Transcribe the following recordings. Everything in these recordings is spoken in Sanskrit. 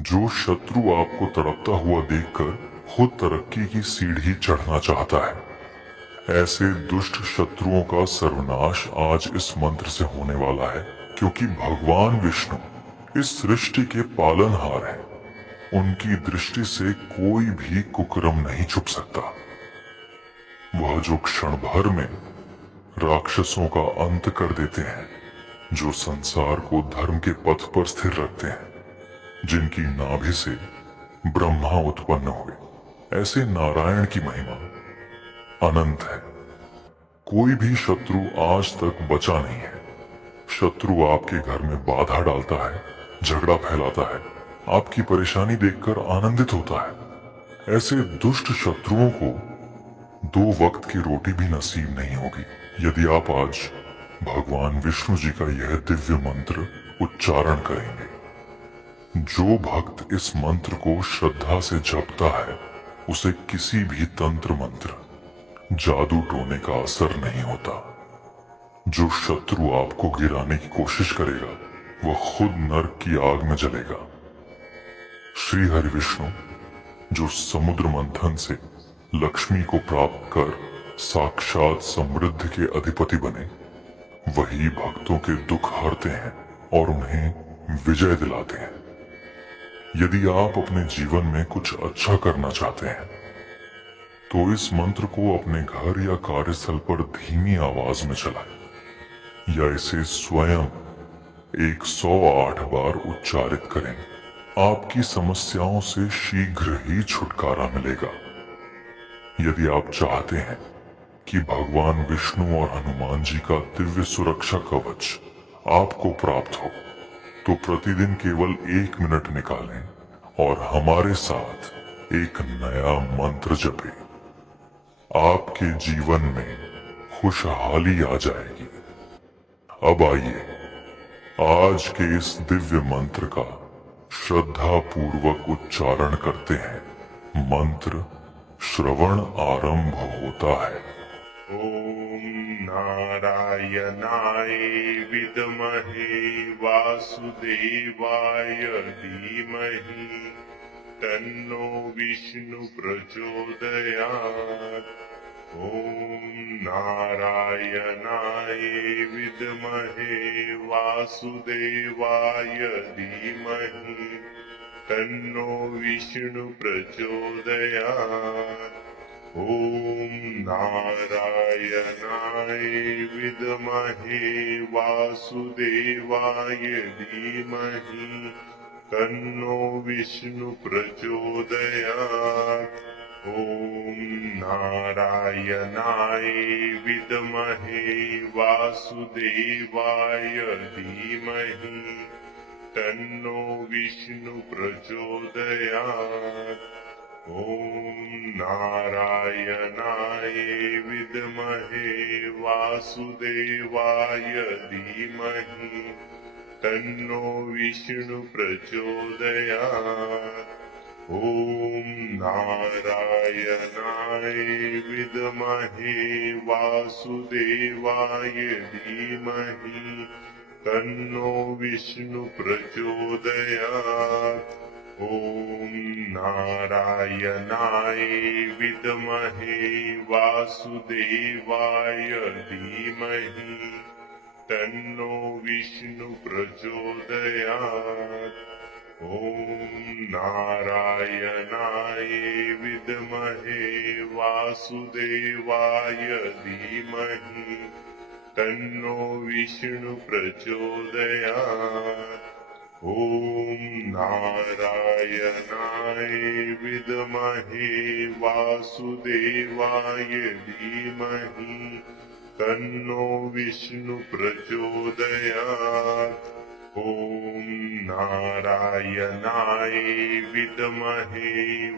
जो शत्रु आपको तड़पता हुआ देखकर खुद तरक्की की सीढ़ी चढ़ना चाहता है, ऐसे दुष्ट शत्रुओं का सर्वनाश आज इस मंत्र से होने वाला है। क्योंकि भगवान विष्णु इस सृष्टि के पालनहार हैं। उनकी दृष्टि से कोई भी कुकर्म नहीं छुप सकता। वह जो क्षण भर में राक्षसों का अंत कर देते हैं, जो संसार को धर्म के पथ पर स्थिर रखते हैं, जिनकी नाभि से ब्रह्मा उत्पन्न हुए, ऐसे नारायण की महिमा अनंत है। कोई भी शत्रु आज तक बचा नहीं है। शत्रु आपके घर में बाधा डालता है, झगड़ा फैलाता है, आपकी परेशानी देखकर आनंदित होता है। ऐसे दुष्ट शत्रुओं को दो वक्त की रोटी भी नसीब नहीं होगी यदि आप आज भगवान विष्णु जी का यह दिव्य मंत्र उच्चारण करेंगे। जो भक्त इस मंत्र को श्रद्धा से जपता है, उसे किसी भी तंत्र मंत्र, जादू टोने का असर नहीं होता। जो शत्रु आपको गिराने की कोशिश करेगा, वह खुद नरक की आग में जलेगा। श्री हरि विष्णु जो समुद्र मंथन से लक्ष्मी को प्राप्त कर साक्षात समृद्धि के अधिपति बने, वही भक्तों के दुख हरते हैं और उन्हें विजय दिलाते हैं। यदि आप अपने जीवन में कुछ अच्छा करना चाहते हैं, तो इस मंत्र को अपने घर या कार्यस्थल पर धीमी आवाज में चलाएं या इसे स्वयं 108 बार उच्चारित करें। आपकी समस्याओं से शीघ्र ही छुटकारा मिलेगा। यदि आप चाहते हैं कि भगवान विष्णु और हनुमान जी का दिव्य सुरक्षा कवच आपको प्राप्त हो, तो प्रतिदिन केवल 1 मिनट निकालें और हमारे साथ एक नया मंत्र जपें। आपके जीवन में खुशहाली आ जाएगी। अब आइए आज के इस दिव्य मंत्र का श्रद्धा पूर्वक उच्चारण करते हैं। मंत्र श्रवण आरंभ होता है। ॐ नारायणाय विद्महे वासुदेवाय धीमहि तन्नो विष्णु प्रचोदयात्। ॐ नारायणाय विद्महे वासुदेवाय धीमहि तन्नो विष्णु प्रचोदयात्। ॐ नारायणाय विद्महे वासुदेवाय धीमहि तन्नो विष्णु प्रचोदयात्। ॐ नारायणाय विद्महे वासुदेवाय धीमहि तन्नो विष्णु प्रचोदयात्। ॐ नारायणाय विद्महे वासुदेवाय धीमहि तन्नो विष्णु प्रचोदयात्। ॐ नारायणाय विद्महे वासुदेवाय धीमहि तन्नो विष्णु प्रचोदयात्। ॐ नारायणाय विद्महे वासुदेवाय धीमहि तन्नो विष्णु प्रचोदयात्। ॐ नारायणाय विद्महे वासुदेवाय धीमहि तन्नो विष्णु प्रचोदयात्। ॐ नारायणाय विद्महे वासुदेवाय धीमहि तन्नो विष्णु प्रचोदयात्। ॐ नारायणाय विद्महे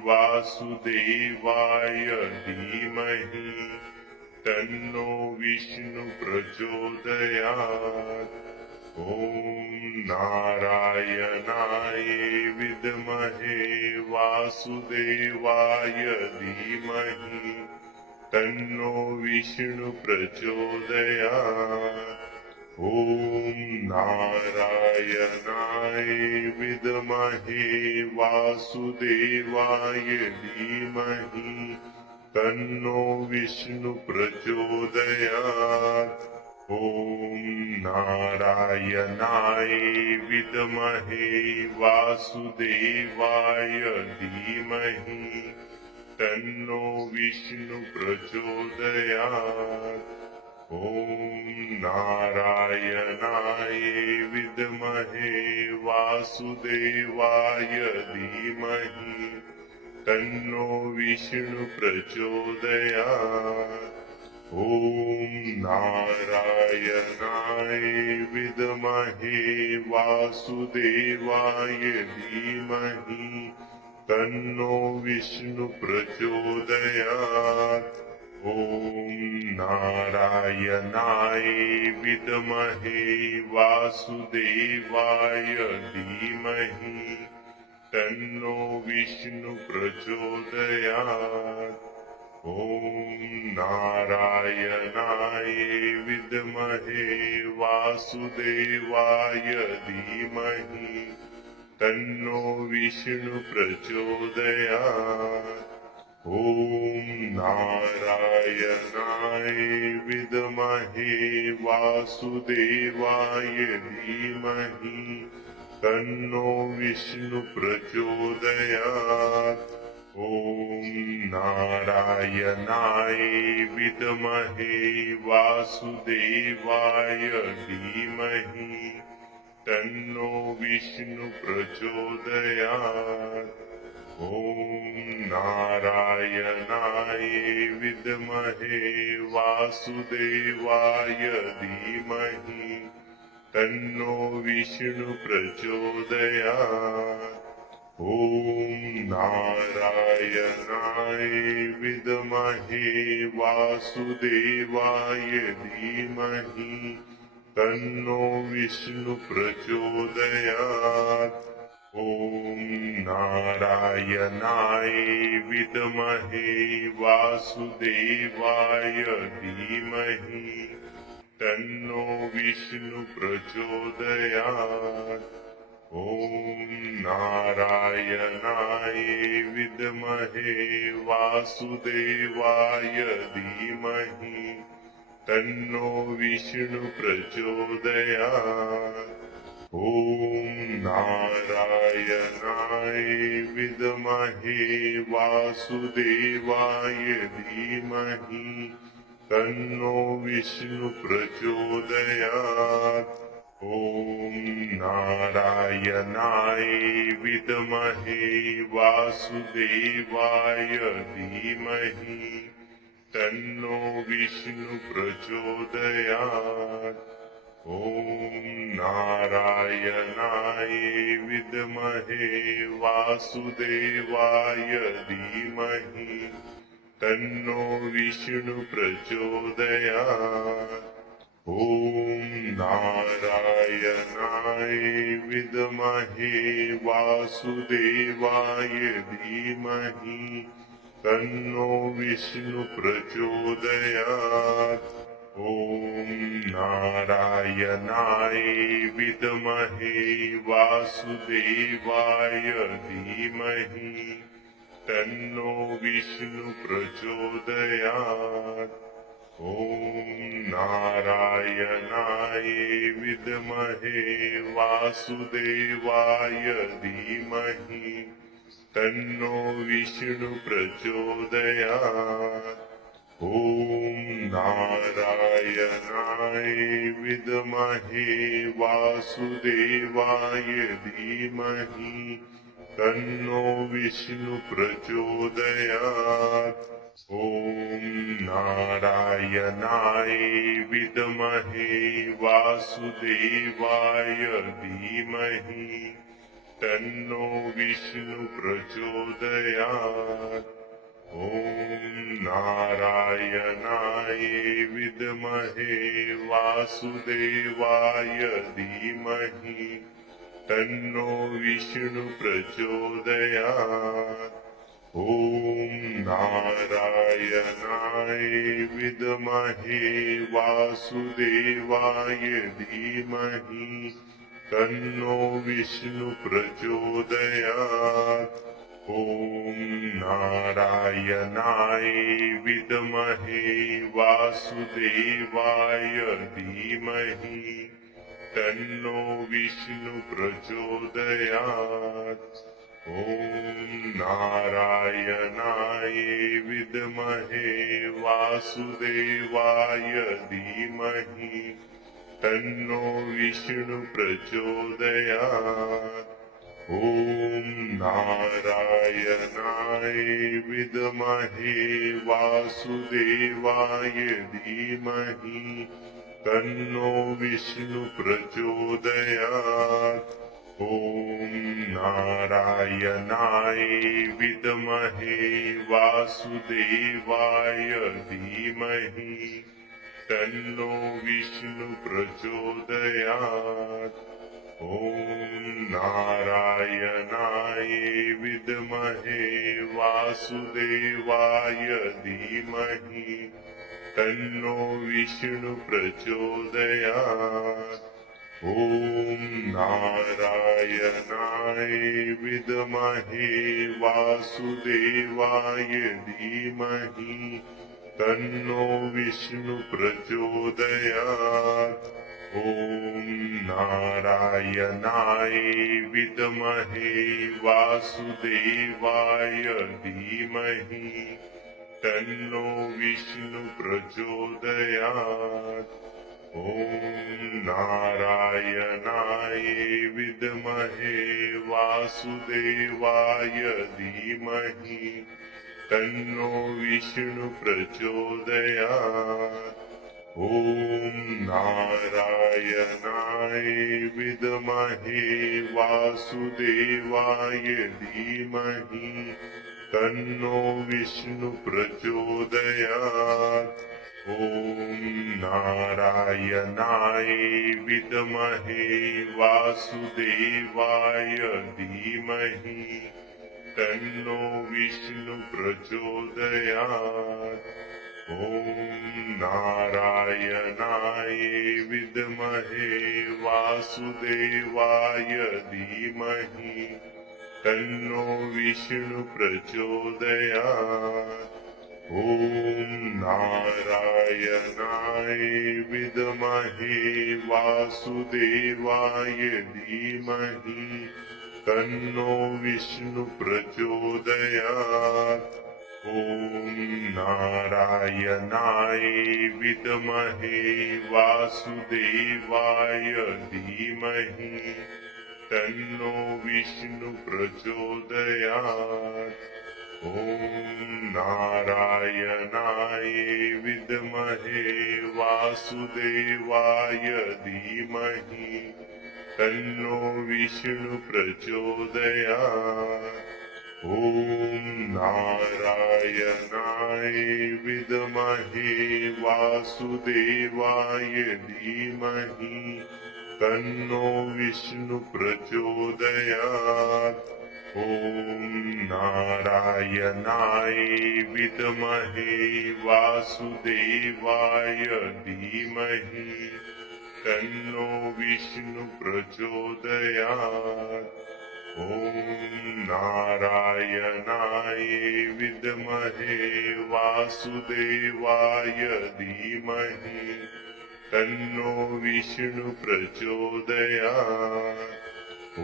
वासुदेवाय धीमहि तन्नो विष्णु प्रचोदयात्। ॐ नारायणाय विद्महे वासुदेवाय धीमहि तन्नो विष्णु प्रचोदयात्। ॐ नारायणाय विद्महे वासुदेवाय धीमहि तन्नो विष्णु प्रचोदयात् ॐ नारायणाय विद्महे वासुदेवाय धीमहि तन्नो विष्णु प्रचोदयात् ॐ नारायणाय विद्महे वासुदेवाय धीमहि तन्नो विष्णु प्रचोदयात् ॐ नारायणाय विद्महे वासुदेवाय धीमहि तन्नो विष्णु प्रचोदयात् ॐ नारायणाय विद्महे वासुदेवाय धीमहि तन्नो विष्णु प्रचोदयात् ॐ नारायणाय विद्महे वासुदेवाय धीमहि तन्नो विष्णु प्रचोदयात् ॐ नारायणाय विद्महे वासुदेवाय धीमहि तन्नो विष्णु प्रचोदयात् ॐ नारायणाय विद्महे वासुदेवाय धीमहि तन्नो विष्णु प्रचोदयात् ॐ नारायणाय विद्महे वासुदेवाय धीमहि तन्नो विष्णु प्रचोदयात् ॐ नारायणाय विद्महे वासुदेवाय धीमहि तन्नो विष्णु प्रचोदयात् ॐ नारायणाय विद्महे वासुदेवाय धीमहि तन्नो विष्णु प्रचोदयात् ॐ नारायणाय विद्महे वासुदेवाय धीमहि तन्नो विष्णु प्रचोदयात् ॐ नारायणाय विद्महे वासुदेवाय धीमहि तन्नो विष्णु प्रचोदयात् ॐ नारायणाय विद्महे वासुदेवाय धीमहि तन्नो विष्णु प्रचोदयात् ॐ नारायणाय विद्महे वासुदेवाय धीमहि तन्नो विष्णु प्रचोदयात् ॐ नारायणाय विद्महे वासुदेवाय धीमहि तन्नो विष्णु प्रचोदयात् ॐ नारायणाय विद्महे वासुदेवाय धीमहि तन्नो विष्णु प्रचोदयात् ॐ नारायणाय विद्महे वासुदेवाय धीमहि तन्नो विष्णु प्रचोदयात् ॐ नारायणाय विद्महे वासुदेवाय धीमहि तन्नो विष्णु प्रचोदयात् ॐ नारायणाय विद्महे वासुदेवाय धीमहि तन्नो विष्णु प्रचोदयात् ॐ नारायणाय विद्महे वासुदेवाय धीमहि तन्नो विष्णु प्रचोदयात् ॐ नारायणाय विद्महे वासुदेवाय धीमहि तन्नो विष्णु प्रचोदयात्। ॐ नारायणाय विद्महे वासुदेवाय धीमहि तन्नो विष्णु प्रचोदयात्। ॐ नारायणाय विद्महे वासुदेवाय धीमहि तन्नो विष्णु प्रचोदयात्। ॐ नारायणाय विद्महे वासुदेवाय धीमहि तन्नो विष्णु प्रचोदयात्। ॐ नारायणाय विद्महे वासुदेवाय धीमहि तन्नो विष्णु प्रचोदयात्। ॐ नारायणाय विद्महे वासुदेवाय धीमहि तन्नो विष्णु प्रचोदयात्। ॐ नारायणाय विद्महे वासुदेवाय धीमहि तन्नो विष्णु प्रचोदयात्। ॐ नारायणाय विद्महे वासुदेवाय धीमहि तन्नो विष्णु प्रचोदयात्। ॐ नारायणाय विद्महे वासुदेवाय धीमहि तन्नो विष्णु प्रचोदयात्। ॐ नारायणाय विद्महे वासुदेवाय धीमहि तन्नो विष्णु प्रचोदयात्। ॐ नारायणाय विद्महे वासुदेवाय धीमहि तन्नो विष्णु प्रचोदयात्। ॐ नारायणाय विद्महे वासुदेवाय धीमहि तन्नो विष्णु प्रचोदयात्। ॐ नारायणाय विद्महे वासुदेवाय धीमहि तन्नो विष्णु प्रचोदयात्। ॐ नारायणाय विद्महे वासुदेवाय धीमहि तन्नो विष्णु प्रचोदयात्। ॐ नारायणाय विद्महे वासुदेवाय धीमहि तन्नो विष्णु प्रचोदयात्। ॐ नारायणाय विद्महे वासुदेवाय धीमहि तन्नो विष्णु प्रचोदयात्। ॐ नारायणाय विद्महे वासुदेवाय धीमहि तन्नो विष्णु प्रचोदयात्। ॐ नारायणाय विद्महे वासुदेवाय धीमहि तन्नो विष्णु प्रचोदयात्। ॐ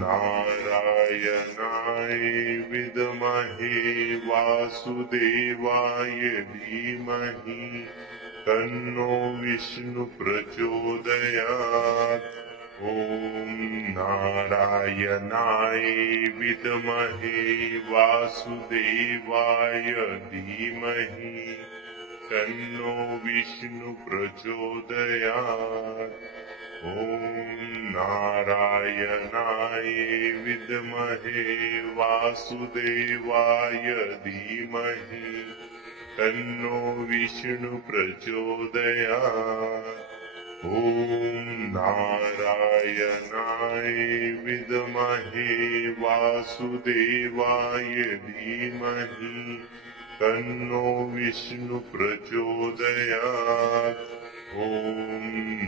नारायणाय विद्महे वासुदेवाय धीमहि तन्नो विष्णु प्रचोदयात्। ॐ नारायणाय विद्महे वासुदेवाय धीमहि तन्नो विष्णु प्रचोदयात्। ॐ नारायणाय विद्महे वासुदेवाय धीमहि तन्नो विष्णु प्रचोदयात्। ॐ ॐ नारायणाय विद्महे वासुदेवाय धीमहि तन्नो विष्णु प्रचोदयात्। ॐ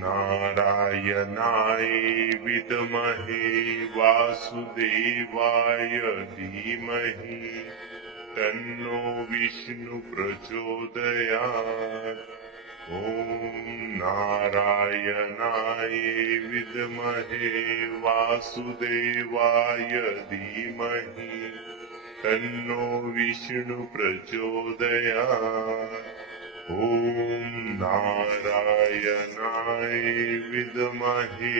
नारायणाय विद्महे वासुदेवाय धीमहि तन्नो विष्णु प्रचोदयात्। ॐ नारायणाय विद्महे वासुदेवाय धीमहि तन्नो विष्णु प्रचोदयात्। ॐ नारायणाय विद्महे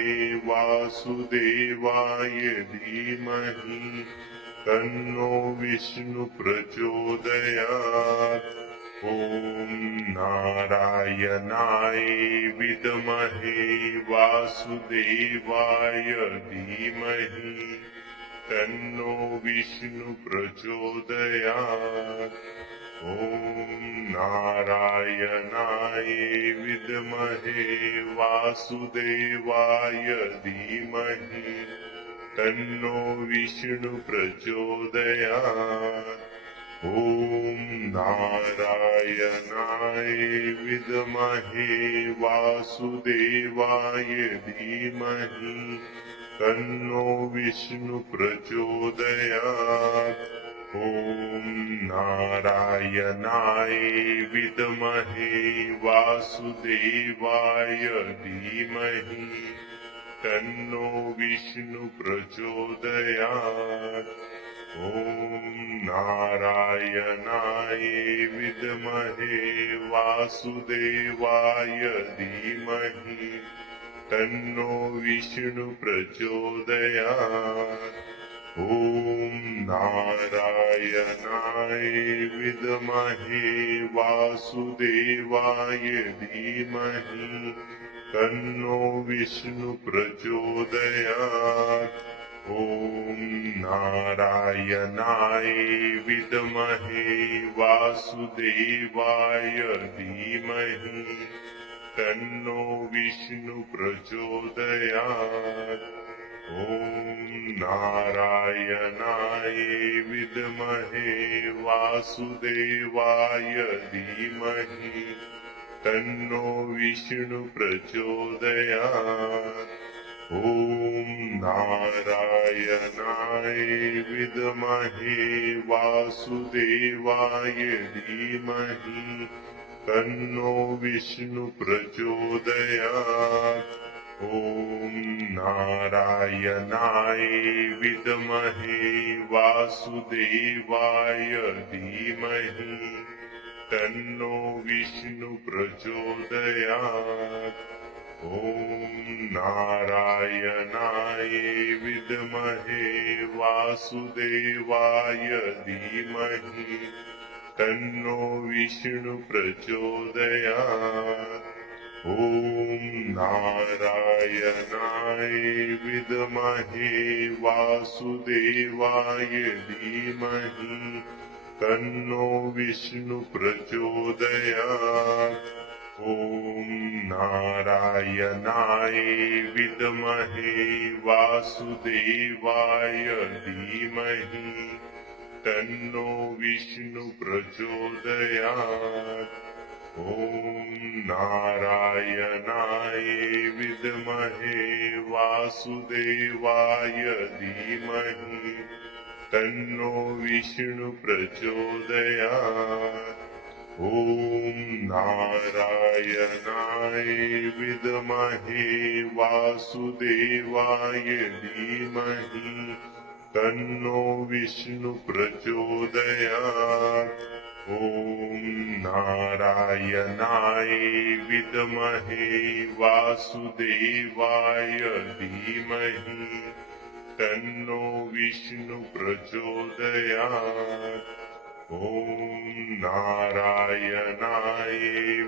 वासुदेवाय धीमहि तन्नो विष्णु प्रचोदयात्। ॐ नारायणाय विद्महे वासुदेवाय धीमहि तन्नो विष्णु प्रचोदयात्। ॐ नारायणाय विद्महे वासुदेवाय धीमहि तन्नो विष्णु प्रचोदयात्। ॐ नारायणाय विद्महे वासुदेवाय धीमहि तन्नो विष्णु प्रचोदयात्। ॐ नारायणाय विद्महे वासुदेवाय धीमहि तन्नो विष्णु प्रचोदयात्। ॐ नारायणाय विद्महे वासुदेवाय धीमहि तन्नो विष्णु प्रचोदयात्। ॐ नारायणाय विद्महे वासुदेवाय धीमहि तन्नो विष्णु प्रचोदयात्। ॐ नारायणाय विद्महे वासुदेवाय धीमहि तन्नो विष्णु प्रचोदयात्। ॐ नारायणाय विद्महे वासुदेवाय धीमहि तन्नो विष्णु प्रचोदयात्। ॐ नारायणाय विद्महे वासुदेवाय धीमहि तन्नो विष्णु प्रचोदयात्। ॐ नारायणाय विद्महे वासुदेवाय धीमहि तन्नो विष्णु प्रचोदयात्। ॐ नारायणाय विद्महे वासुदेवाय धीमहि तन्नो विष्णु प्रचोदयात्। ॐ नारायणाय विद्महे वासुदेवाय धीमहि तन्नो विष्णु प्रचोदयात्। ॐ नारायणाय विद्महे वासुदेवाय धीमहि तन्नो विष्णु प्रचोदयात्। ॐ नारायणाय विद्महे वासुदेवाय धीमहि तन्नो विष्णु प्रचोदयात्। ॐ नारायणाय विद्महे वासुदेवाय धीमहि तन्नो विष्णु प्रचोदयात्। ॐ नारायणाय विद्महे वासुदेवाय धीमहि तन्नो विष्णु प्रचोदयात्। ॐ नारायणाय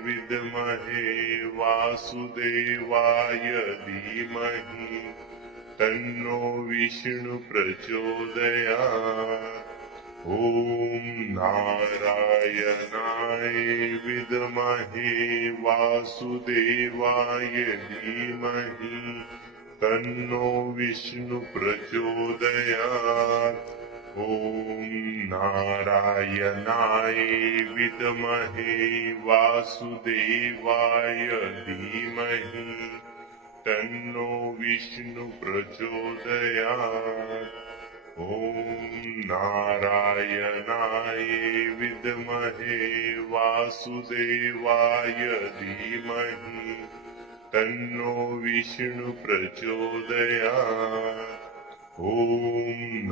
विद्महे वासुदेवाय धीमहि तन्नो विष्णु प्रचोदयात्। ॐ ॐ नारायणाय विद्महे वासुदेवाय धीमहि तन्नो विष्णु प्रचोदयात्। ॐ नारायणाय विद्महे वासुदेवाय धीमहि तन्नो विष्णु प्रचोदयात्। ॐ नारायणाय विद्महे वासुदेवाय धीमहि तन्नो विष्णु प्रचोदयात्। ॐ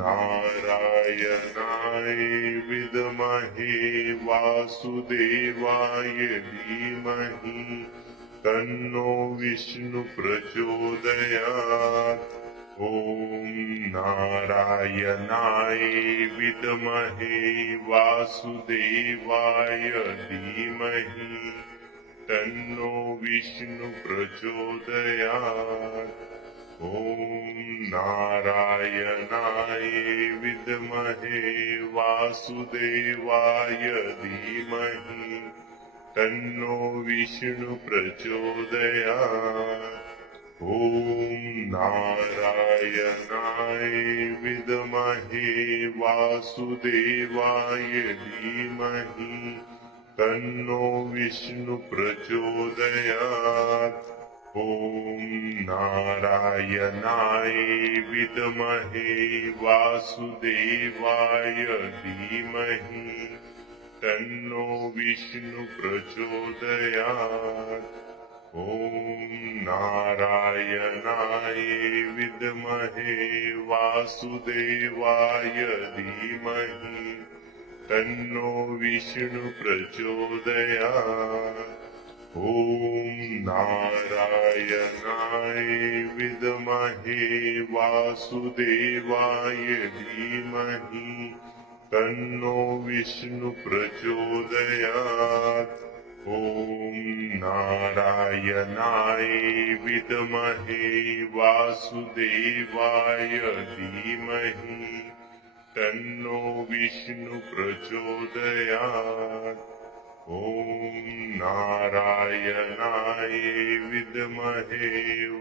नारायणाय विद्महे वासुदेवाय धीमहि तन्नो विष्णु प्रचोदयात्। ॐ नारायणाय विद्महे वासुदेवाय धीमहि तन्नो विष्णु प्रचोदयात्। ॐ नारायणाय विद्महे वासुदेवाय धीमहि तन्नो विष्णु प्रचोदयात्। ॐ नारायणाय विद्महे वासुदेवाय धीमहि तन्नो विष्णु प्रचोदयात्। ॐ नारायणाय विद्महे वासुदेवाय धीमहि तन्नो विष्णु प्रचोदयात्। ॐ नारायणाय विद्महे वासुदेवाय धीमहि तन्नो विष्णु प्रचोदयात्। ॐ नारायणाय विद्महे वासुदेवाय धीमहि तन्नो विष्णु प्रचोदयात्। ॐ नारायणाय विद्महे वासुदेवाय धीमहि तन्नो विष्णु प्रचोदयात्। ॐ नारायणाय विद्महे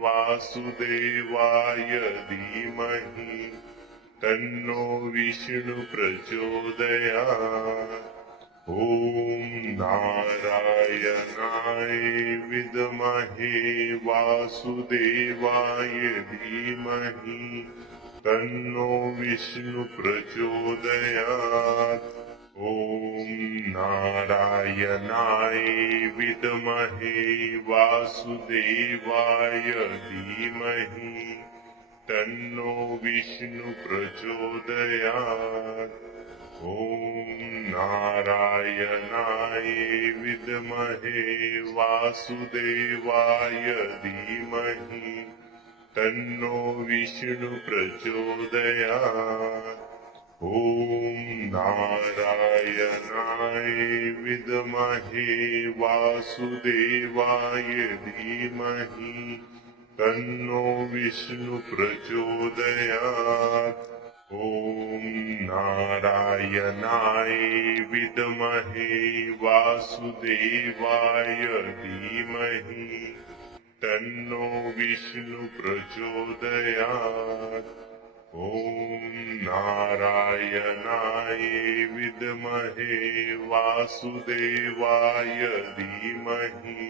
वासुदेवाय धीमहि तन्नो विष्णु प्रचोदयात्। ॐ नारायणाय विद्महे वासुदेवाय धीमहि तन्नो विष्णु प्रचोदयात्। ॐ नारायणाय विद्महे वासुदेवाय धीमहि तन्नो विष्णु प्रचोदयात्। ॐ नारायणाय विद्महे वासुदेवाय धीमहि तन्नो विष्णु प्रचोदयात्। ॐ नारायणाय विद्महे वासुदेवाय धीमहि तन्नो विष्णु प्रचोदयात्। ॐ नारायणाय विद्महे वासुदेवाय धीमहि तन्नो विष्णु प्रचोदयात्। ॐ नारायणाय विद्महे वासुदेवाय धीमहि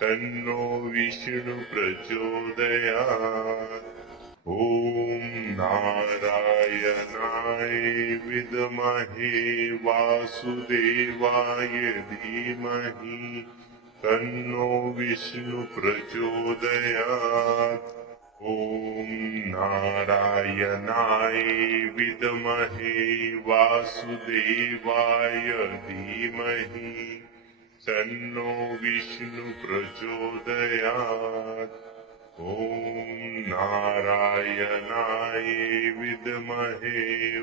तन्नो विष्णु प्रचोदयात्। ॐ नारायणाय विद्महे वासुदेवाय धीमहि तन्नो विष्णु प्रचोदयात्। ॐ नारायणाय विद्महे वासुदेवाय धीमहि तन्नो विष्णु प्रचोदयात्। ॐ नारायणाय विद्महे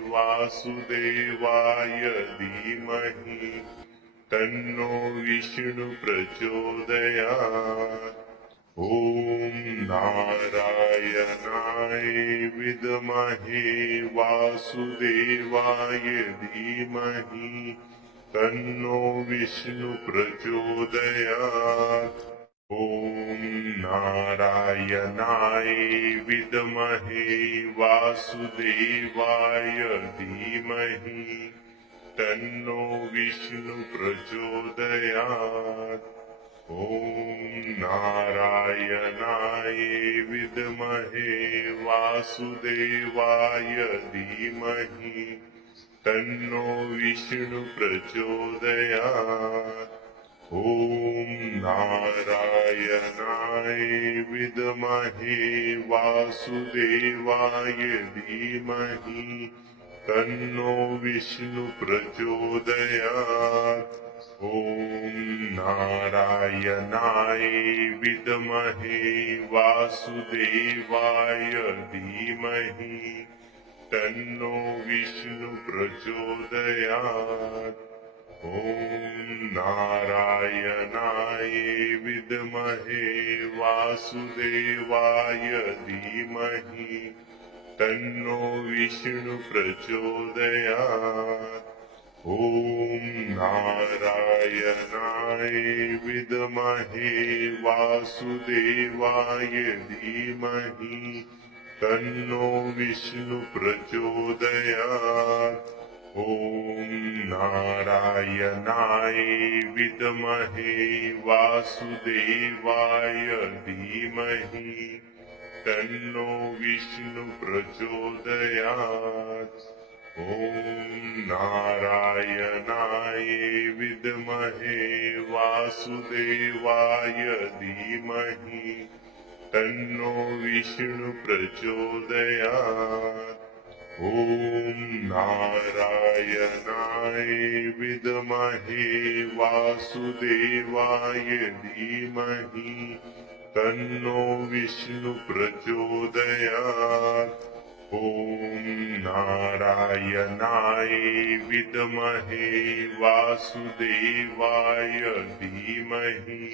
वासुदेवाय धीमहि तन्नो विष्णु प्रचोदयात्। ॐ नारायणाय विद्महे वासुदेवाय धीमहि तन्नो विष्णु प्रचोदयात्। ॐ नारायणाय विद्महे वासुदेवाय धीमहि तन्नो विष्णु प्रचोदयात्। ॐ नारायणाय विद्महे वासुदेवाय धीमहि तन्नो विष्णु प्रचोदयात्। ॐ नारायणाय विद्महे वासुदेवाय धीमहि तन्नो विष्णु प्रचोदयात्। ॐ नारायणाय विद्महे वासुदेवाय धीमहि तन्नो विष्णु प्रचोदयात्। ॐ नारायणाय विद्महे वासुदेवाय धीमहि तन्नो विष्णु प्रचोदयात्। ॐ नारायणाय विद्महे वासुदेवाय धीमहि तन्नो विष्णु प्रचोदयात्। ॐ नारायणाय विद्महे वासुदेवाय धीमहि तन्नो विष्णु प्रचोदयात्। ॐ नारायणाय विद्महे वासुदेवाय धीमहि तन्नो विष्णु प्रचोदयात्। ॐ नारायणाय विद्महे वासुदेवाय धीमहि तन्नो विष्णु प्रचोदयात्। ॐ नारायणाय विद्महे वासुदेवाय धीमहि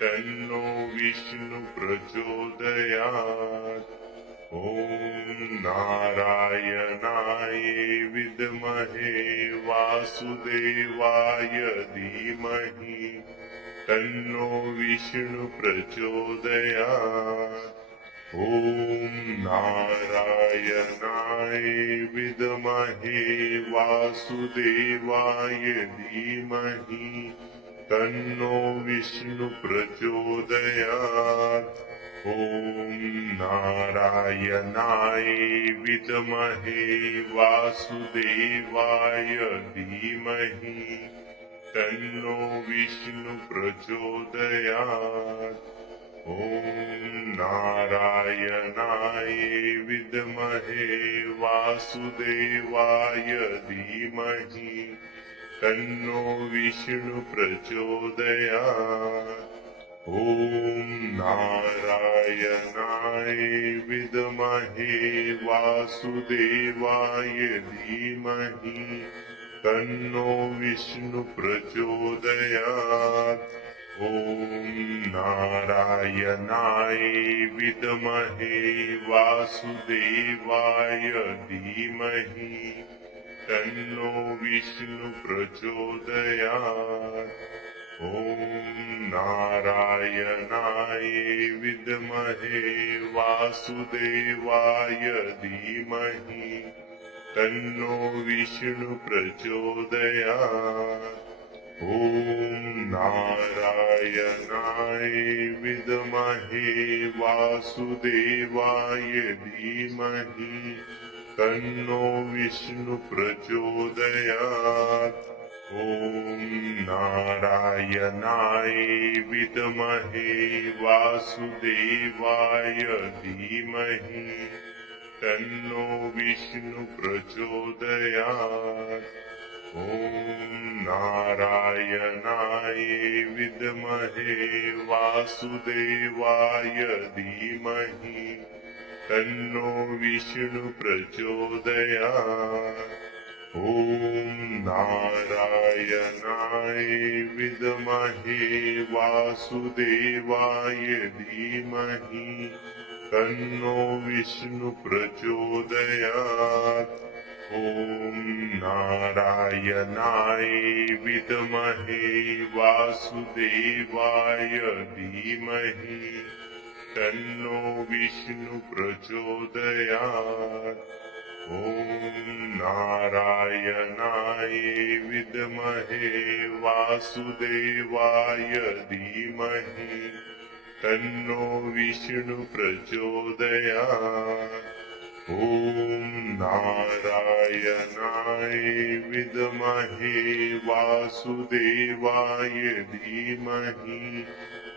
तन्नो विष्णु प्रचोदयात्। ॐ नारायणाय विद्महे वासुदेवाय धीमहि तन्नो विष्णु प्रचोदयात्। ॐ नारायणाय विद्महे वासुदेवाय धीमहि तन्नो विष्णु प्रचोदयात्। ॐ नारायणाय विद्महे वासुदेवाय धीमहि तन्नो विष्णु प्रचोदयात्। ॐ नारायणाय विद्महे वासुदेवाय धीमहि तन्नो विष्णु प्रचोदयात्। ॐ नारायणाय विद्महे वासुदेवाय धीमहि तन्नो विष्णु प्रचोदयात्। ॐ नारायणाय विद्महे वासुदेवाय धीमहि तन्नो विष्णु प्रचोदयात्। ॐ नारायणाय विद्महे वासुदेवाय धीमहि तन्नो विष्णु प्रचोदयात्। ॐ नारायणाय विद्महे वासुदेवाय धीमहि तन्नो विष्णु प्रचोदयात्। ॐ नारायणाय विद्महे वासुदेवाय धीमहि तन्नो विष्णु प्रचोदयात्। ॐ नारायणाय विद्महे वासुदेवाय धीमहि तन्नो विष्णु प्रचोदयात्। ॐ नारायणाय विद्महे वासुदेवाय धीमहि तन्नो विष्णु प्रचोदयात्। ॐ नारायणाय विद्महे वासुदेवाय धीमहि तन्नो विष्णु प्रचोदयात्। ॐ नारायणाय विद्महे वासुदेवाय धीमहि तन्नो विष्णु प्रचोदयात्। ॐ नारायणाय विद्महे वासुदेवाय धीमहि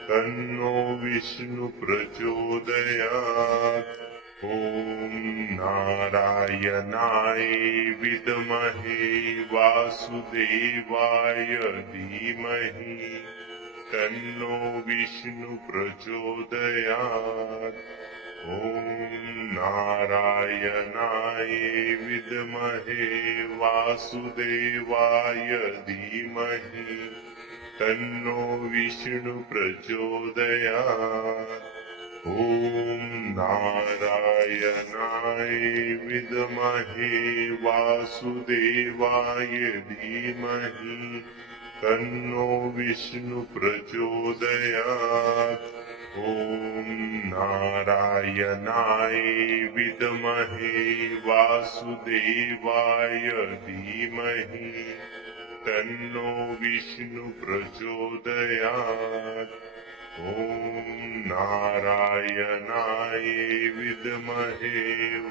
तन्नो विष्णु प्रचोदयात्। ॐ नारायणाय विद्महे वासुदेवाय धीमहि तन्नो विष्णु प्रचोदयात्। ॐ नारायणाय विद्महे वासुदेवाय धीमहि तन्नो विष्णु प्रचोदयात्। ॐ नारायणाय विद्महे वासुदेवाय धीमहि तन्नो विष्णु प्रचोदयात्। ॐ नारायणाय विद्महे वासुदेवाय धीमहि तन्नो विष्णु प्रचोदयात्। ॐ नारायणाय विद्महे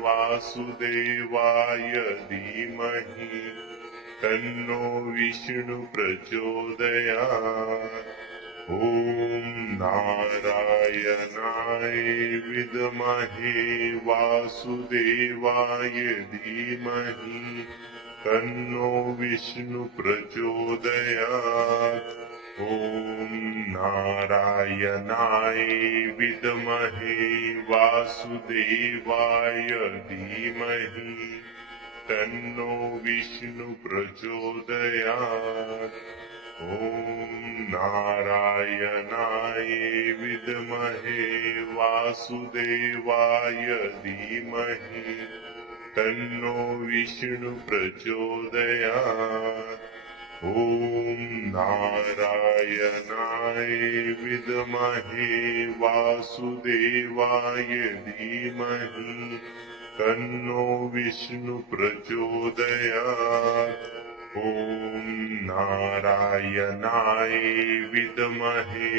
वासुदेवाय धीमहि तन्नो विष्णु प्रचोदयात्। ॐ नारायणाय विद्महे वासुदेवाय धीमहि तन्नो विष्णु प्रचोदयात्। ॐ नारायणाय विद्महे वासुदेवाय धीमहि तन्नो विष्णु प्रचोदयात्। ॐ नारायणाय विद्महे वासुदेवाय धीमहि तन्नो विष्णु प्रचोदयात्। ॐ नारायणाय विद्महे वासुदेवाय धीमहि तन्नो विष्णु प्रचोदयात्। ॐ नारायणाय विद्महे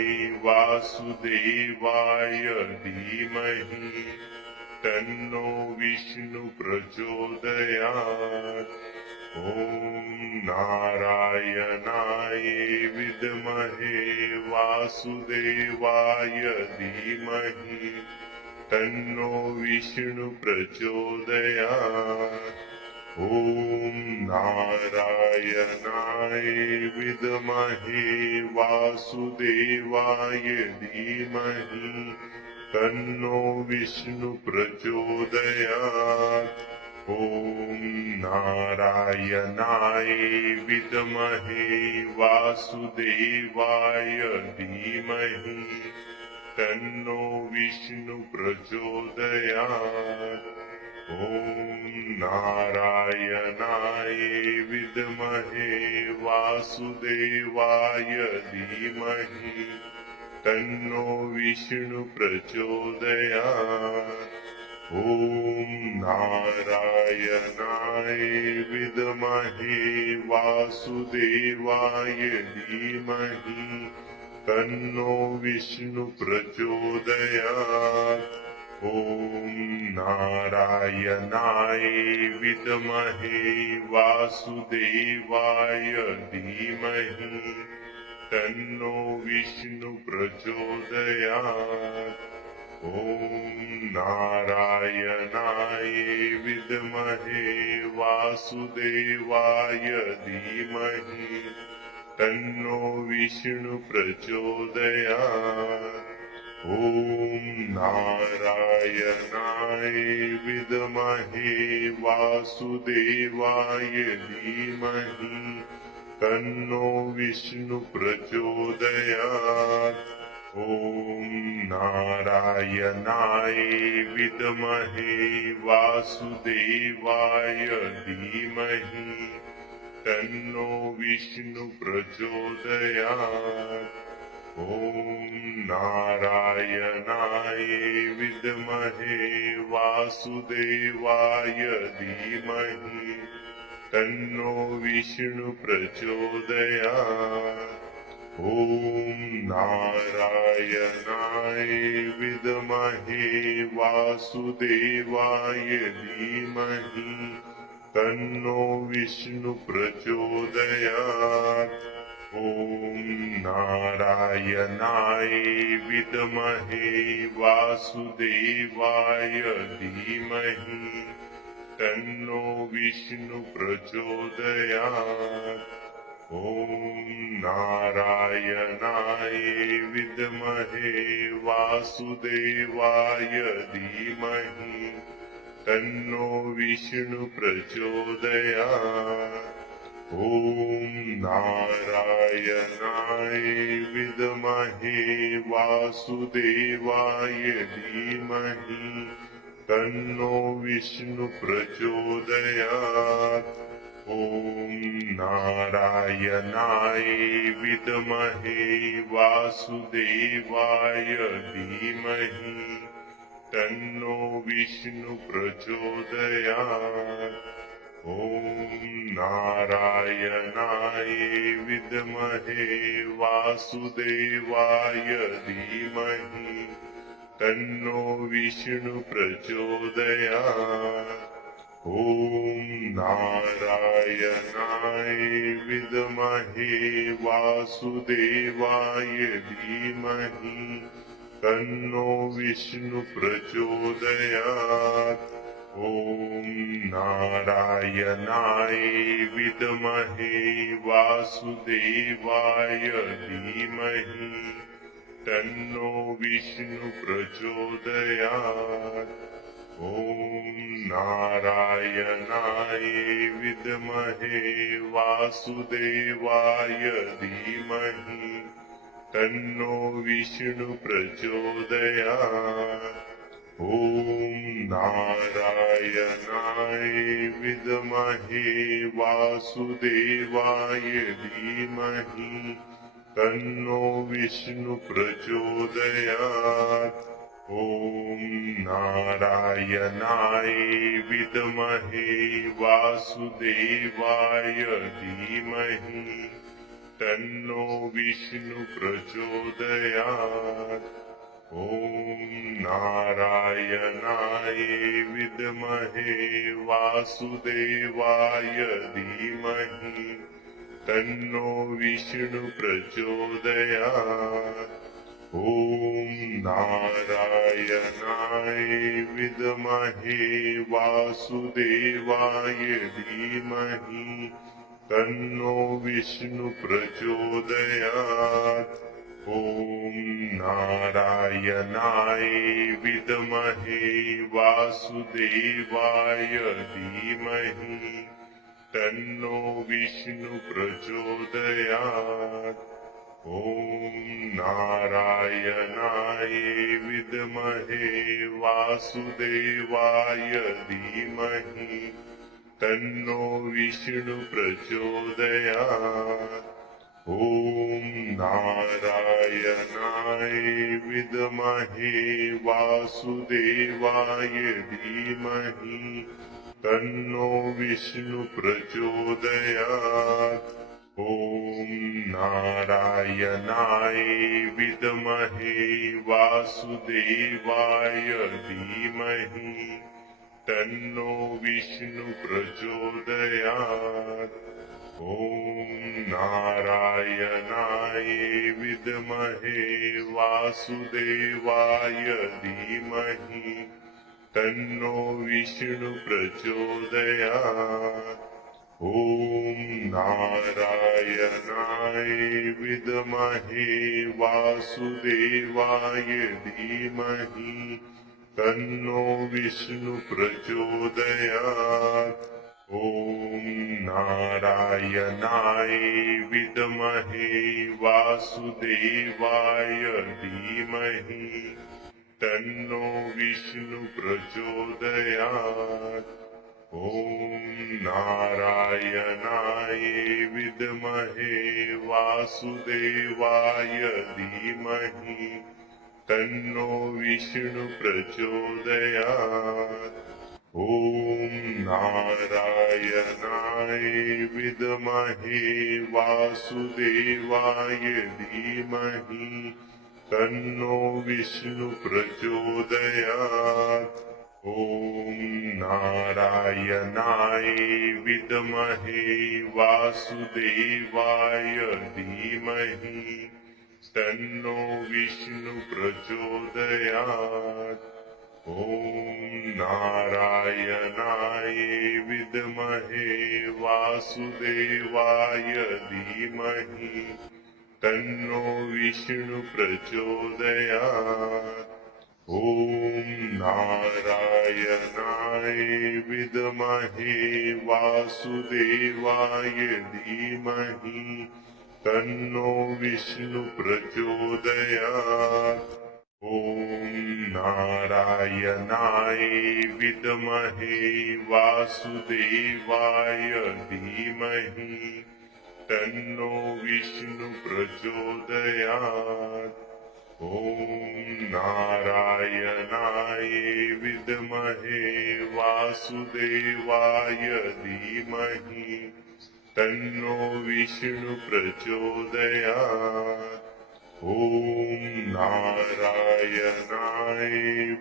वासुदेवाय धीमहि तन्नो विष्णु प्रचोदयात्। ॐ नारायणाय विद्महे वासुदेवाय धीमहि तन्नो विष्णु प्रचोदयात्। ॐ नारायणाय विद्महे वासुदेवाय धीमहि तन्नो विष्णु प्रचोदयात्। ॐ नारायणाय विद्महे वासुदेवाय धीमहि तन्नो विष्णु प्रचोदयात्। ॐ नारायणाय विद्महे वासुदेवाय धीमहि तन्नो विष्णु प्रचोदयात्। ॐ नारायणाय विद्महे वासुदेवाय धीमहि तन्नो विष्णु प्रचोदयात्। ॐ नारायणाय विद्महे वासुदेवाय धीमहि तन्नो विष्णु प्रचोदयात्। ॐ नारायणाय विद्महे वासुदेवाय धीमहि तन्नो विष्णु प्रचोदयात्। ॐ ॐ नारायणाय विद्महे वासुदेवाय धीमहि तन्नो विष्णु प्रचोदयात्। ॐ नारायणाय विद्महे वासुदेवाय धीमहि तन्नो विष्णु प्रचोदयात्। ॐ नारायणाय विद्महे वासुदेवाय धीमहि तन्नो विष्णु प्रचोदयात्। ॐ नारायणाय विद्महे वासुदेवाय धीमहि तन्नो विष्णु प्रचोदयात्। ॐ नारायणाय विद्महे वासुदेवाय धीमहि तन्नो विष्णु प्रचोदयात्। ॐ नारायणाय विद्महे वासुदेवाय धीमहि तन्नो विष्णु प्रचोदयात्। ॐ नारायणाय विद्महे वासुदेवाय धीमहि तन्नो विष्णु प्रचोदयात्। ॐ नारायणाय विद्महे वासुदेवाय धीमहि तन्नो विष्णु प्रचोदयात्। ॐ नारायणाय विद्महे वासुदेवाय धीमहि तन्नो विष्णु प्रचोदयात्। ॐ नारायणाय विद्महे वासुदेवाय धीमहि तन्नो विष्णु प्रचोदयात्। ॐ नारायणाय विद्महे वासुदेवाय धीमहि तन्नो विष्णु प्रचोदयात्। ॐ नारायणाय विद्महे वासुदेवाय धीमहि तन्नो विष्णु प्रचोदयात्। ॐ नारायणाय विद्महे वासुदेवाय धीमहि तन्नो विष्णु प्रचोदयात्। ॐ नारायणाय विद्महे वासुदेवाय धीमहि तन्नो विष्णु प्रचोदयात्। ॐ नारायणाय विद्महे वासुदेवाय धीमहि तन्नो विष्णु प्रचोदयात्। ॐ नारायणाय विद्महे वासुदेवाय धीमहि तन्नो विष्णु प्रचोदयात्। ॐ नारायणाय विद्महे वासुदेवाय धीमहि तन्नो विष्णु प्रचोदयात्। ॐ नारायणाय विद्महे वासुदेवाय धीमहि तन्नो विष्णु प्रचोदयात्। ॐ नारायणाय विद्महे वासुदेवाय धीमहि तन्नो विष्णु प्रचोदयात्। ॐ नारायणाय विद्महे वासुदेवाय धीमहि तन्नो विष्णु प्रचोदयात्। ॐ नारायणाय विद्महे वासुदेवाय धीमहि तन्नो विष्णु प्रचोदयात्। ॐ नारायणाय विद्महे वासुदेवाय धीमहि तन्नो विष्णु प्रचोदयात्। ॐ नारायणाय विद्महे वासुदेवाय धीमहि तन्नो विष्णु प्रचोदयात्। ॐ नारायणाय विद्महे वासुदेवाय धीमहि तन्नो विष्णु प्रचोदयात्। ॐ नारायणाय विद्महे वासुदेवाय धीमहि तन्नो विष्णु प्रचोदयात्। ॐ नारायणाय विद्महे वासुदेवाय धीमहि तन्नो विष्णु प्रचोदयात्। ॐ नारायणाय विद्महे वासुदेवाय धीमहि तन्नो विष्णु प्रचोदयात्। ॐ नारायणाय विद्महे वासुदेवाय धीमहि तन्नो विष्णु प्रचोदयात्। ॐ नारायणाय विद्महे वासुदेवाय धीमहि तन्नो विष्णु प्रचोदयात्। ॐ नारायणाय विद्महे वासुदेवाय धीमहि तन्नो विष्णु प्रचोदयात्। ॐ नारायणाय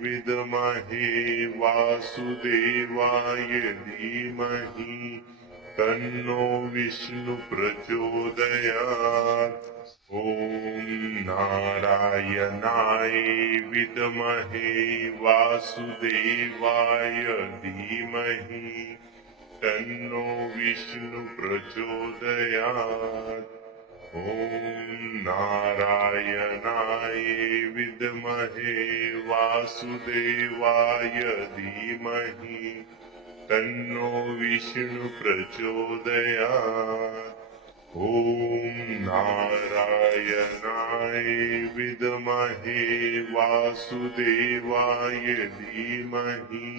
विद्महे वासुदेवाय धीमहि तन्नो विष्णु प्रचोदयात्। ॐ नारायणाय विद्महे वासुदेवाय धीमहि तन्नो विष्णु प्रचोदयात्। ॐ नारायणाय विद्महे वासुदेवाय धीमहि तन्नो विष्णु प्रचोदयात्। ॐ नारायणाय विद्महे वासुदेवाय धीमहि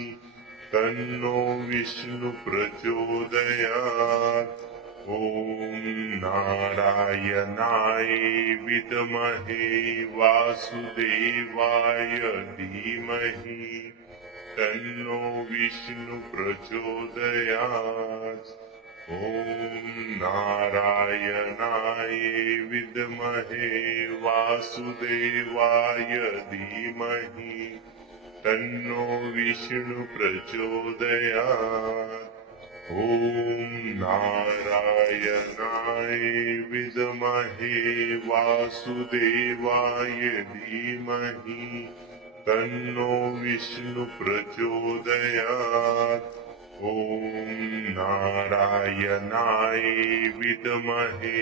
तन्नो विष्णु प्रचोदयात्। ॐ नारायणाय विद्महे वासुदेवाय धीमहि तन्नो विष्णु प्रचोदयात्। ॐ नारायणाय विद्महे वासुदेवाय धीमहि तन्नो विष्णु प्रचोदयात्। ॐ नारायणाय विद्महे वासुदेवाय धीमहि तन्नो विष्णु प्रचोदयात्। ॐ नारायणाय विद्महे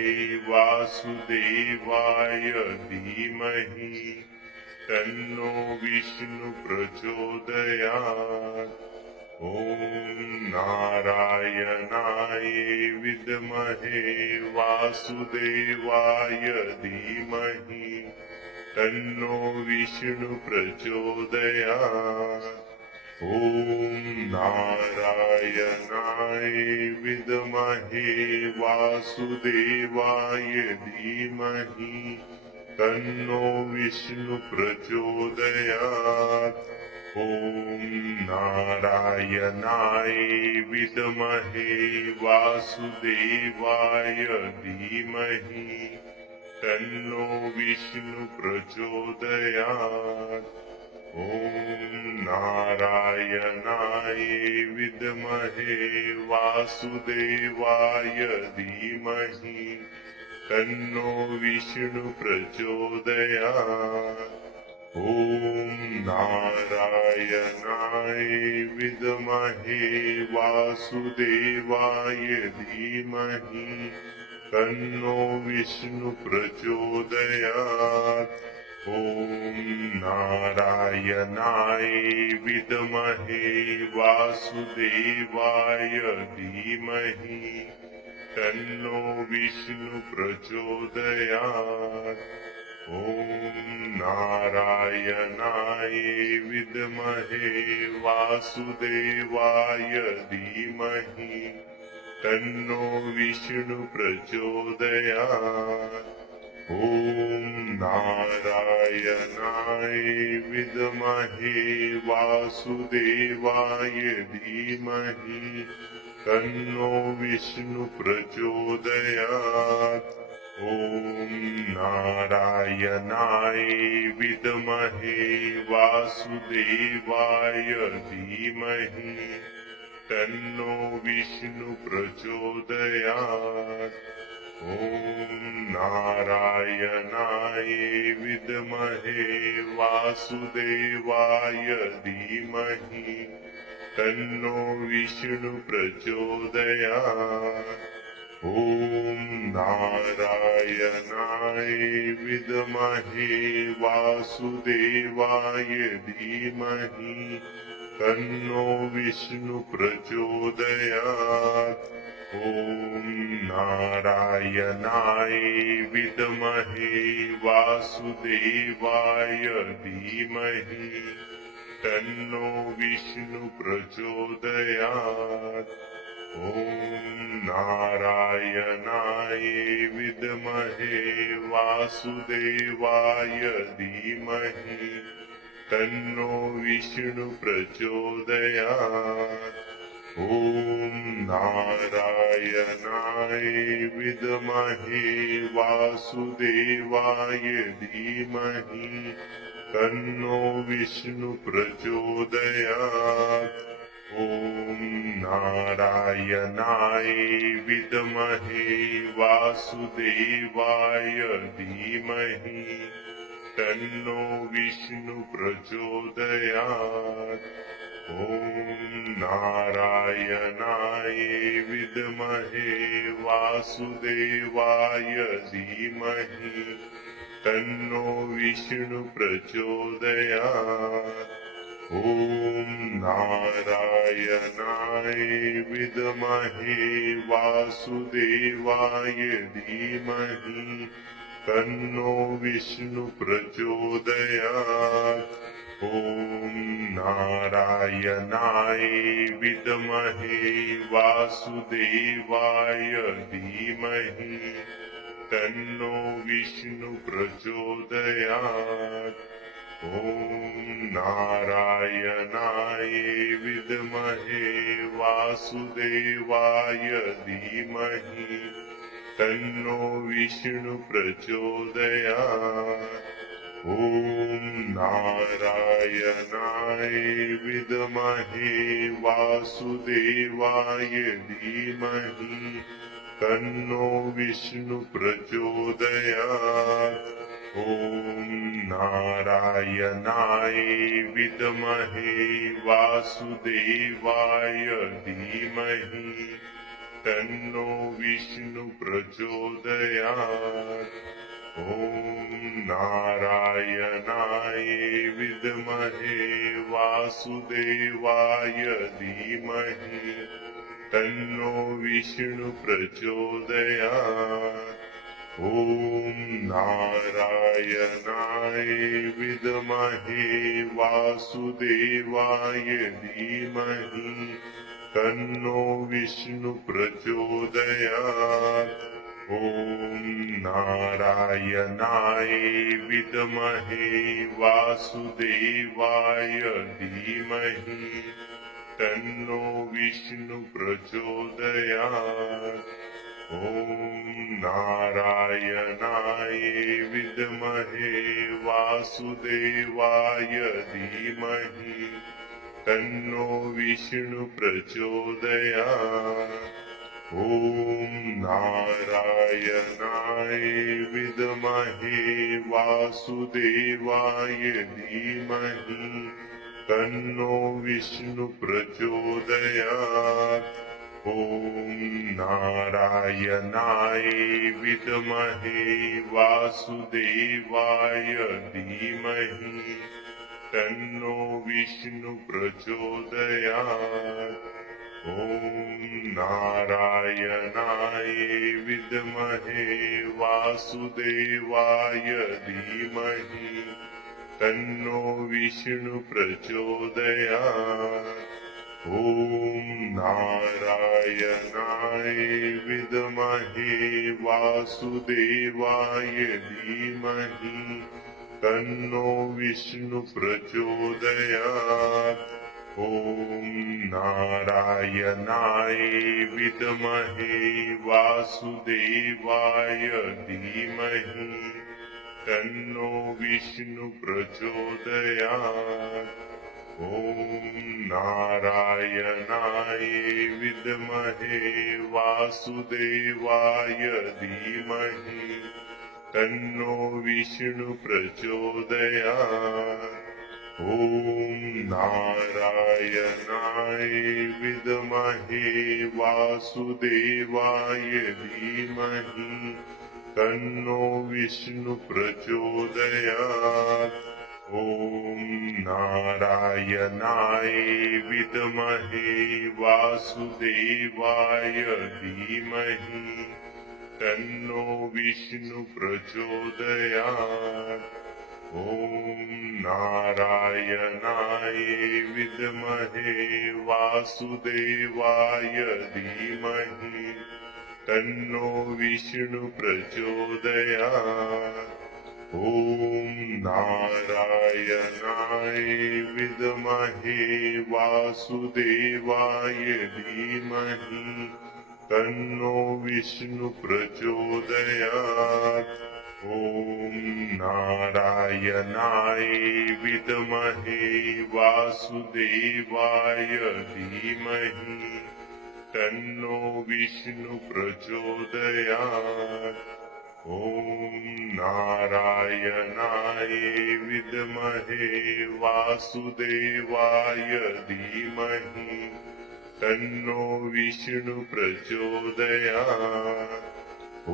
वासुदेवाय धीमहि तन्नो विष्णु प्रचोदयात्। ॐ नारायणाय विद्महे वासुदेवाय धीमहि तन्नो विष्णु प्रचोदयात्। ॐ नारायणाय विद्महे वासुदेवाय धीमहि तन्नो विष्णु प्रचोदयात्। ॐ नारायणाय विद्महे वासुदेवाय धीमहि तन्नो विष्णु प्रचोदयात्। ॐ नारायणाय विद्महे वासुदेवाय धीमहि तन्नो विष्णु प्रचोदयात्। ॐ ॐ नारायणाय विद्महे वासुदेवाय धीमहि तन्नो विष्णु प्रचोदयात्। ॐ नारायणाय विद्महे वासुदेवाय धीमहि तन्नो विष्णु प्रचोदयात्। ॐ नारायणाय विद्महे वासुदेवाय धीमहि तन्नो विष्णु प्रचोदयात्। ॐ नारायणाय विद्महे वासुदेवाय धीमहि तन्नो विष्णु प्रचोदयात्। ॐ नारायणाय विद्महे वासुदेवाय धीमहि तन्नो विष्णु प्रचोदयात्। ॐ नारायणाय विद्महे वासुदेवाय धीमहि तन्नो विष्णु प्रचोदयात्। ॐ नारायणाय विद्महे वासुदेवाय धीमहि तन्नो विष्णु प्रचोदयात्। ॐ नारायणाय विद्महे वासुदेवाय धीमहि तन्नो विष्णु प्रचोदयात्। ॐ नारायणाय विद्महे वासुदेवाय धीमहि तन्नो विष्णु प्रचोदयात्। ॐ नारायणाय विद्महे वासुदेवाय धीमहि तन्नो विष्णु प्रचोदयात्। ॐ नारायणाय विद्महे वासुदेवाय धीमहि तन्नो विष्णु प्रचोदयात्। ॐ नारायणाय विद्महे वासुदेवाय धीमहि तन्नो विष्णु प्रचोदयात्। ॐ नारायणाय विद्महे वासुदेवाय धीमहि तन्नो विष्णु प्रचोदयात्। ॐ नारायणाय विद्महे वासुदेवाय धीमहि तन्नो विष्णु प्रचोदयात्। ॐ नारायणाय विद्महे वासुदेवाय धीमहि तन्नो विष्णु प्रचोदयात्। ॐ नारायणाय विद्महे वासुदेवाय धीमहि तन्नो विष्णु प्रचोदयात्। ॐ नारायणाय विद्महे वासुदेवाय धीमहि तन्नो विष्णु प्रचोदयात्। ॐ नारायणाय विद्महे वासुदेवाय धीमहि तन्नो विष्णु प्रचोदयात्। ॐ नारायणाय विद्महे वासुदेवाय धीमहि तन्नो विष्णु प्रचोदयात्। ॐ नारायणाय विद्महे वासुदेवाय धीमहि तन्नो विष्णु प्रचोदयात्। ॐ नारायणाय विद्महे वासुदेवाय धीमहि तन्नो विष्णु प्रचोदयात्। ॐ ॐ नारायणाय विद्महे वासुदेवाय धीमहि तन्नो विष्णु प्रचोदयात्। ॐ नारायणाय विद्महे वासुदेवाय धीमहि तन्नो विष्णु प्रचोदयात्। ॐ नारायणाय विद्महे वासुदेवाय धीमहि तन्नो विष्णु प्रचोदयात्। ॐ नारायणाय विद्महे वासुदेवाय धीमहि तन्नो विष्णु प्रचोदयात्। ॐ नारायणाय विद्महे वासुदेवाय धीमहि तन्नो विष्णु प्रचोदयात्। ॐ नारायणाय विद्महे वासुदेवाय धीमहि तन्नो विष्णु प्रचोदयात्। ॐ नारायणाय विद्महे वासुदेवाय धीमहि तन्नो विष्णु प्रचोदयात्। ॐ नारायणाय विद्महे वासुदेवाय धीमहि तन्नो विष्णु प्रचोदयात्। ॐ नारायणाय विद्महे वासुदेवाय धीमहि तन्नो विष्णु प्रचोदयात्। ॐ नारायणाय विद्महे वासुदेवाय धीमहि तन्नो विष्णु प्रचोदयात्। ॐ नारायणाय विद्महे वासुदेवाय धीमहि तन्नो विष्णु प्रचोदयात्। ॐ नारायणाय विद्महे वासुदेवाय धीमहि तन्नो विष्णु प्रचोदयात्। ॐ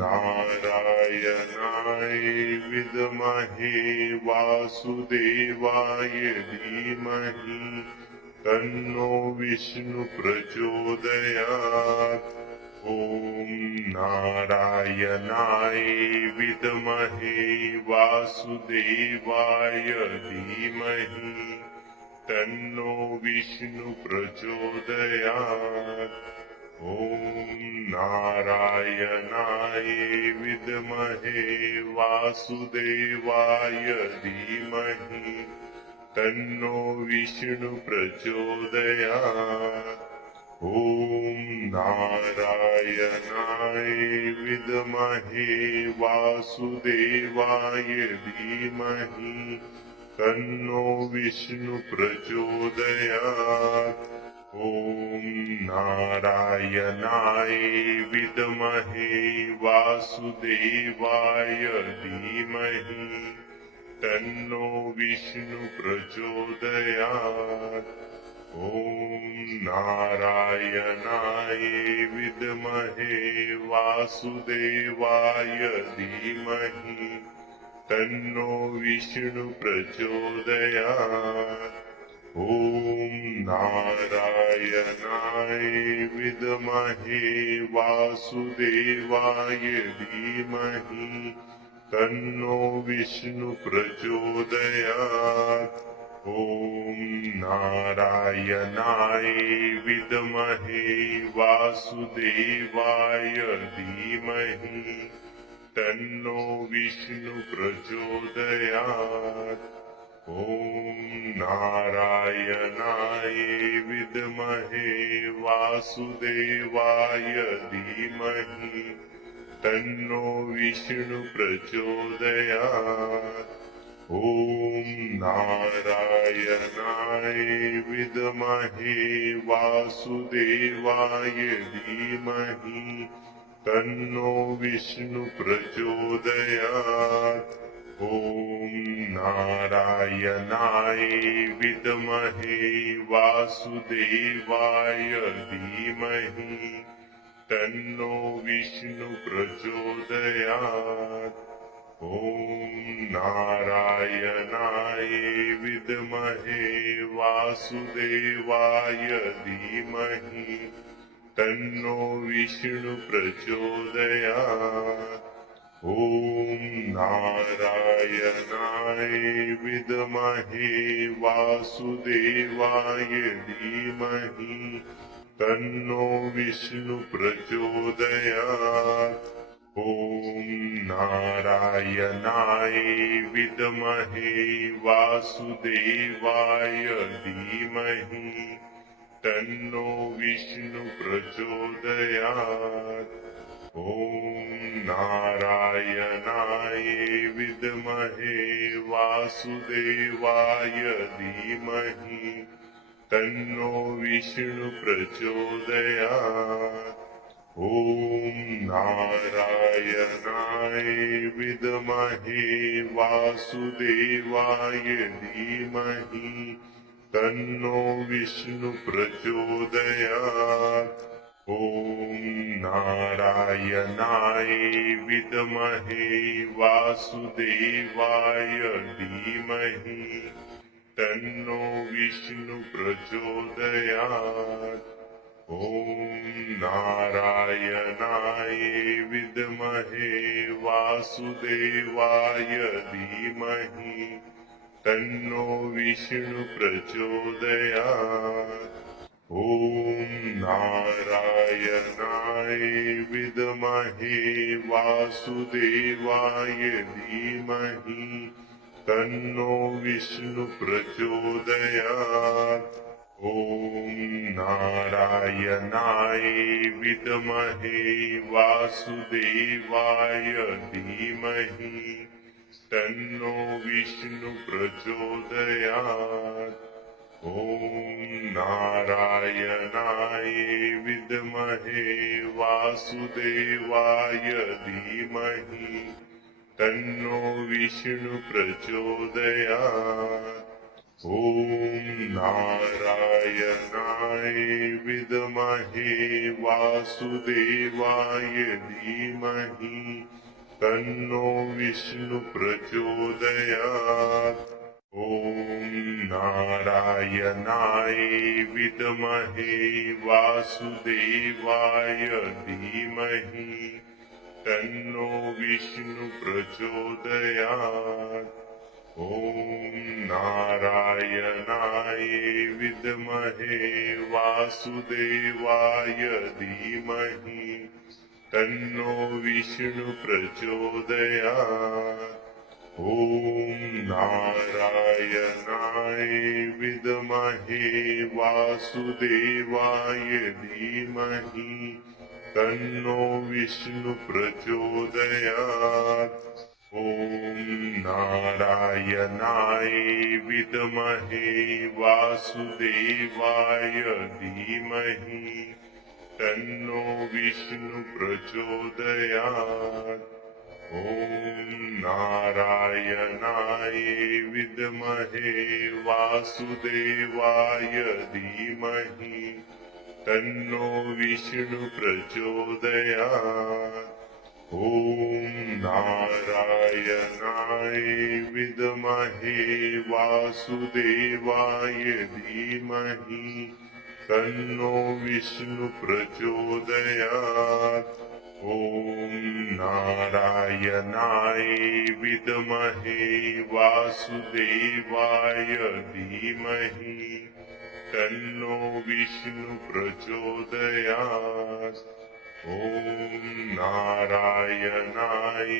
नारायणाय विद्महे वासुदेवाय धीमहि तन्नो विष्णु प्रचोदयात्। ॐ नारायणाय विद्महे वासुदेवाय धीमहि तन्नो विष्णु प्रचोदयात्। ॐ नारायणाय विद्महे वासुदेवाय धीमहि तन्नो विष्णु प्रचोदयात्। ॐ नारायणाय विद्महे वासुदेवाय धीमहि तन्नो विष्णु प्रचोदयात्। ॐ नारायणाय विद्महे वासुदेवाय धीमहि तन्नो विष्णु प्रचोदयात्। ॐ नारायणाय विद्महे वासुदेवाय धीमहि तन्नो विष्णु प्रचोदयात्। ॐ नारायणाय विद्महे वासुदेवाय धीमहि तन्नो विष्णु प्रचोदयात्। ॐ नारायणाय विद्महे वासुदेवाय धीमहि तन्नो विष्णु प्रचोदयात्। ॐ नारायणाय विद्महे वासुदेवाय धीमहि तन्नो विष्णु प्रचोदयात्। ॐ नारायणाय विद्महे वासुदेवाय धीमहि तन्नो विष्णु प्रचोदयात्। ॐ नारायणाय विद्महे वासुदेवाय धीमहि तन्नो विष्णु प्रचोदयात्। ॐ नारायणाय विद्महे वासुदेवाय धीमहि तन्नो विष्णु प्रचोदयात्। ॐ नारायणाय विद्महे वासुदेवाय धीमहि तन्नो विष्णु प्रचोदयात्। ॐ नारायणाय विद्महे वासुदेवाय धीमहि तन्नो विष्णु प्रचोदयात्। ॐ नारायणाय विद्महे वासुदेवाय धीमहि तन्नो विष्णु प्रचोदयात्। ॐ नारायणाय विद्महे वासुदेवाय धीमहि तन्नो विष्णु प्रचोदयात्। ॐ नारायणाय विद्महे वासुदेवाय धीमहि तन्नो विष्णु प्रचोदयात्। ॐ नारायणाय विद्महे वासुदेवाय धीमहि तन्नो विष्णु प्रचोदयात्। ॐ नारायणाय विद्महे वासुदेवाय धीमहि तन्नो विष्णु प्रचोदयात्। ॐ नारायणाय विद्महे वासुदेवाय धीमहि तन्नो विष्णु प्रचोदयात्। ॐ नारायणाय विद्महे वासुदेवाय धीमहि तन्नो विष्णु प्रचोदयात्। ॐ नारायणाय विद्महे वासुदेवाय धीमहि तन्नो विष्णु प्रचोदयात्। ॐ नारायणाय विद्महे वासुदेवाय धीमहि तन्नो विष्णु प्रचोदयात्। ॐ नारायणाय विद्महे वासुदेवाय धीमहि तन्नो विष्णु प्रचोदयात्। ॐ नारायणाय विद्महे वासुदेवाय धीमहि तन्नो विष्णु प्रचोदयात्। ॐ नारायणाय विद्महे वासुदेवाय धीमहि तन्नो विष्णु प्रचोदयात्। ॐ नारायणाय विद्महे वासुदेवाय धीमहि तन्नो विष्णु प्रचोदयात्। ॐ नारायणाय विद्महे वासुदेवाय धीमहि तन्नो विष्णु प्रचोदयात्। ॐ नारायणाय विद्महे वासुदेवाय धीमहि तन्नो विष्णु प्रचोदयात्। ॐ नारायणाय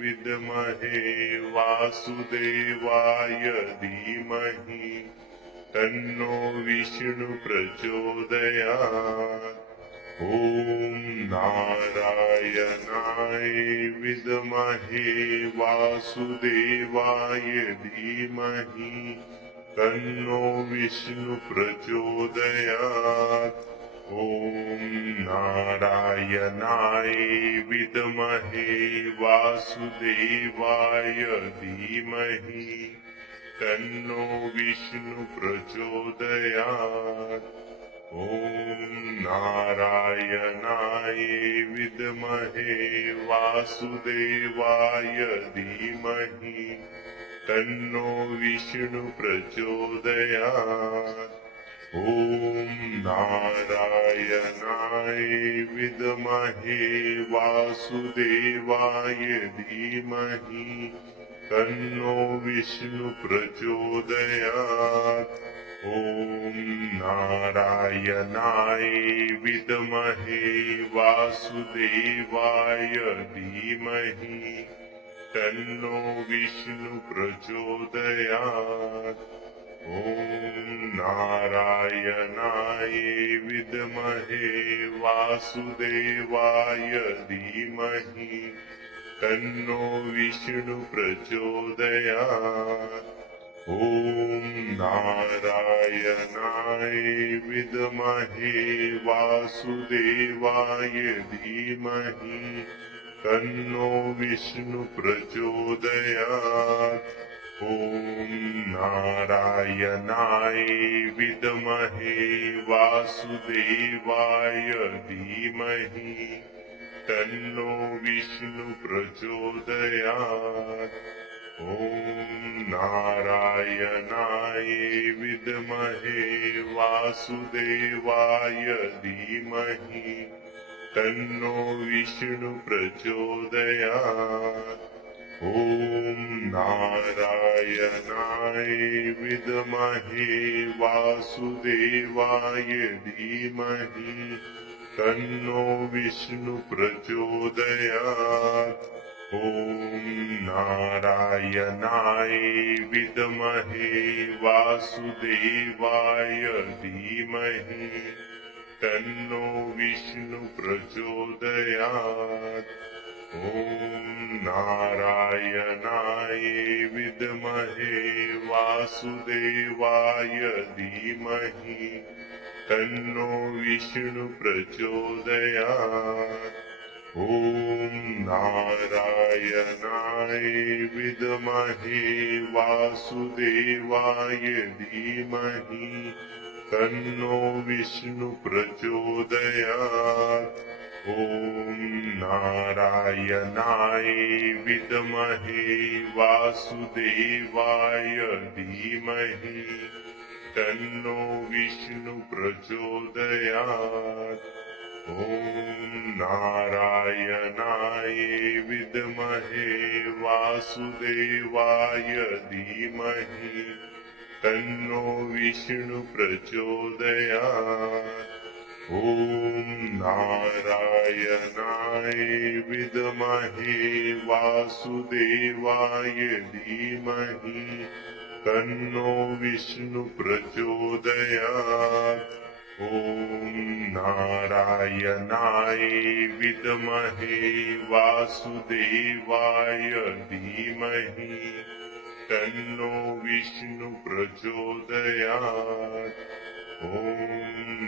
विद्महे वासुदेवाय धीमहि तन्नो विष्णु प्रचोदयात्। ॐ नारायणाय विद्महे वासुदेवाय धीमहि तन्नो विष्णु प्रचोदयात्। ॐ नारायणाय विद्महे वासुदेवाय धीमहि तन्नो विष्णु प्रचोदयात्। ॐ नारायणाय विद्महे वासुदेवाय धीमहि तन्नो विष्णु प्रचोदयात्। ॐ नारायणाय विद्महे वासुदेवाय धीमहि तन्नो विष्णु प्रचोदयात्। ॐ नारायणाय विद्महे वासुदेवाय धीमहि तन्नो विष्णु प्रचोदयात्। ॐ नारायणाय विद्महे वासुदेवाय धीमहि तन्नो विष्णु प्रचोदयात्। ॐ नारायणाय विद्महे वासुदेवाय धीमहि तन्नो विष्णु प्रचोदयात्। ॐ नारायणाय विद्महे वासुदेवाय धीमहि तन्नो विष्णु प्रचोदयात्। ॐ नारायणाय विद्महे वासुदेवाय धीमहि तन्नो विष्णु प्रचोदयात्। ॐ नारायणाय विद्महे वासुदेवाय धीमहि तन्नो विष्णु प्रचोदयात्। ॐ नारायणाय विद्महे वासुदेवाय धीमहि तन्नो विष्णु प्रचोदयात्। ॐ नारायणाय विद्महे वासुदेवाय धीमहि तन्नो विष्णु प्रचोदयात्। ॐ नारायणाय विद्महे वासुदेवाय धीमहि तन्नो विष्णु प्रचोदयात्। ॐ नारायणाय विद्महे वासुदेवाय धीमहि तन्नो विष्णु प्रचोदयात्। ॐ नारायणाय विद्महे वासुदेवाय धीमहि तन्नो विष्णु प्रचोदयात्। ॐ नारायणाय विद्महे वासुदेवाय धीमहि तन्नो विष्णु प्रचोदयात्। ॐ नारायणाय विद्महे वासुदेवाय धीमहि तन्नो विष्णु प्रचोदयात्। ॐ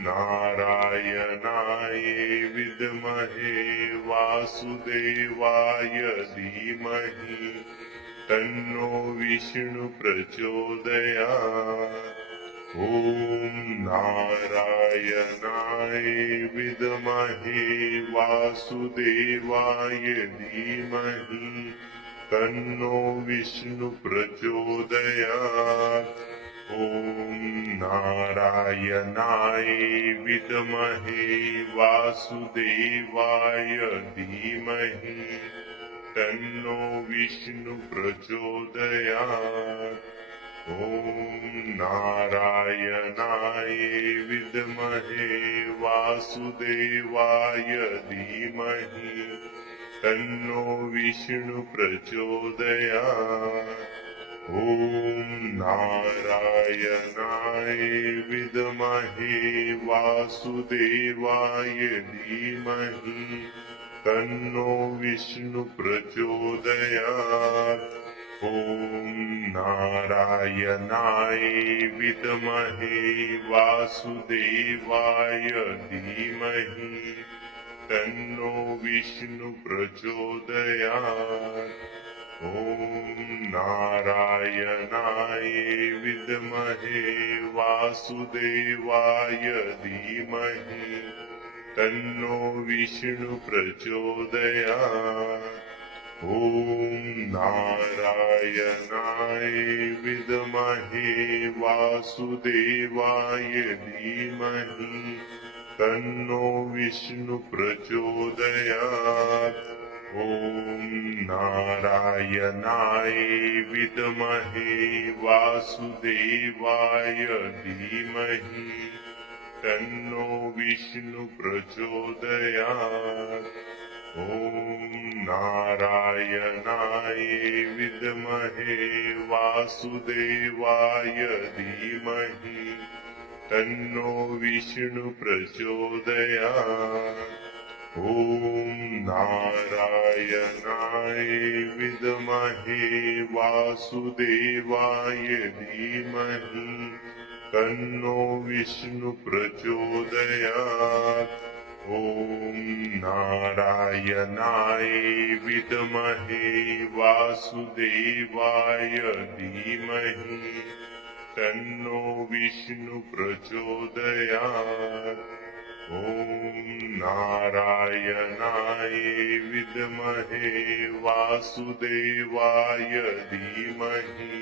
नारायणाय विद्महे वासुदेवाय धीमहि तन्नो विष्णु प्रचोदयात्। ॐ नारायणाय विद्महे वासुदेवाय धीमहि तन्नो विष्णु प्रचोदयात्। ॐ नारायणाय विद्महे वासुदेवाय धीमहि तन्नो विष्णु प्रचोदयात्। ॐ नारायणाय विद्महे वासुदेवाय धीमहि तन्नो विष्णु प्रचोदयात्। ॐ नारायणाय विद्महे वासुदेवाय धीमहि तन्नो विष्णु प्रचोदयात्। ॐ नारायणाय विद्महे वासुदेवाय धीमहि तन्नो विष्णु प्रचोदयात्। ॐ नारायणाय विद्महे वासुदेवाय धीमहि तन्नो विष्णु प्रचोदयात्। ॐ नारायणाय विद्महे वासुदेवाय धीमहि तन्नो विष्णु प्रचोदयात्। ॐ नारायणाय विद्महे वासुदेवाय धीमहि तन्नो विष्णु प्रचोदयात्। ॐ नारायणाय विद्महे वासुदेवाय धीमहि तन्नो विष्णु प्रचोदयात्। ॐ नारायणाय विद्महे वासुदेवाय धीमहि तन्नो विष्णु प्रचोदयात्। ॐ नारायणाय विद्महे वासुदेवाय धीमहि तन्नो विष्णु प्रचोदयात्। ॐ नारायणाय विद्महे वासुदेवाय धीमहि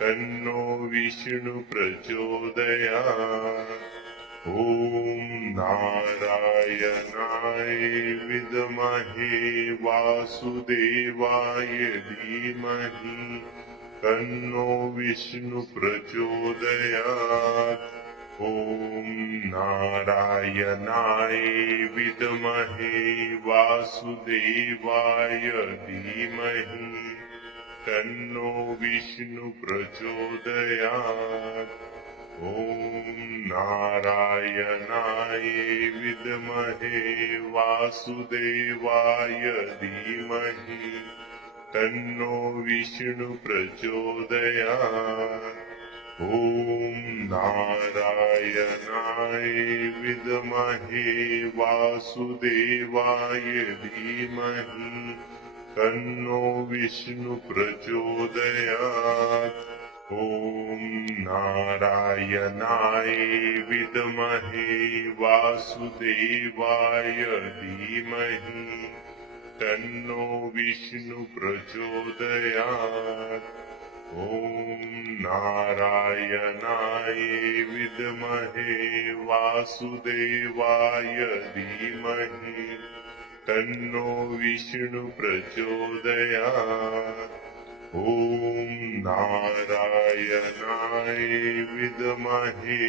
तन्नो विष्णु प्रचोदयात्। ॐ नारायणाय विद्महे वासुदेवाय धीमहि तन्नो विष्णु प्रचोदयात्। ॐ नारायणाय विद्महे वासुदेवाय धीमहि तन्नो विष्णु प्रचोदयात्। ॐ नारायणाय विद्महे वासुदेवाय धीमहि तन्नो विष्णु प्रचोदयात्। ॐ नारायणाय विद्महे वासुदेवाय धीमहि तन्नो विष्णु प्रचोदयात्। ॐ नारायणाय विद्महे वासुदेवाय धीमहि तन्नो विष्णु प्रचोदयात्। ॐ नारायणाय विद्महे वासुदेवाय धीमहि तन्नो विष्णु प्रचोदयात्। ॐ नारायणाय विद्महे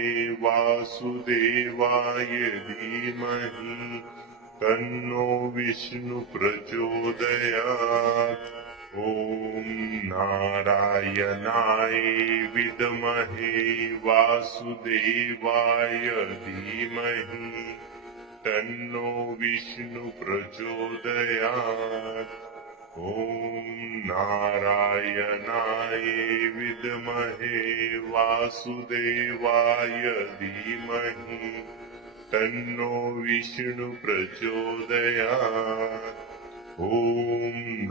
वासुदेवाय धीमहि तन्नो विष्णु प्रचोदयात्। ॐ नारायणाय विद्महे वासुदेवाय धीमहि तन्नो विष्णु प्रचोदयात्। ॐ नारायणाय विद्महे वासुदेवाय धीमहि तन्नो विष्णु प्रचोदयात्। ॐ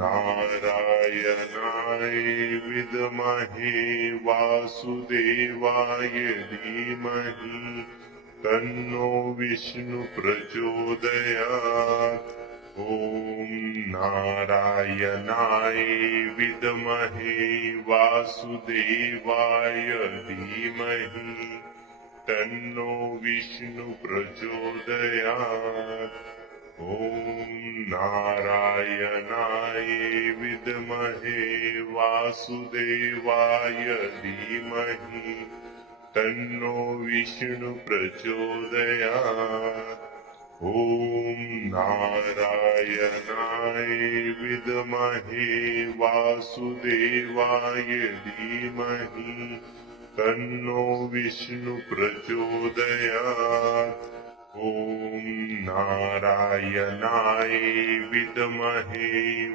नारायणाय विद्महे वासुदेवाय धीमहि तन्नो विष्णु प्रचोदयात्। ॐ नारायणाय विद्महे वासुदेवाय धीमहि तन्नो विष्णु प्रचोदयात्। ॐ नारायणाय विद्महे वासुदेवाय धीमहि तन्नो विष्णु प्रचोदयात्। ॐ नारायणाय विद्महे वासुदेवाय धीमहि तन्नो विष्णु प्रचोदयात्। ॐ नारायणाय विद्महे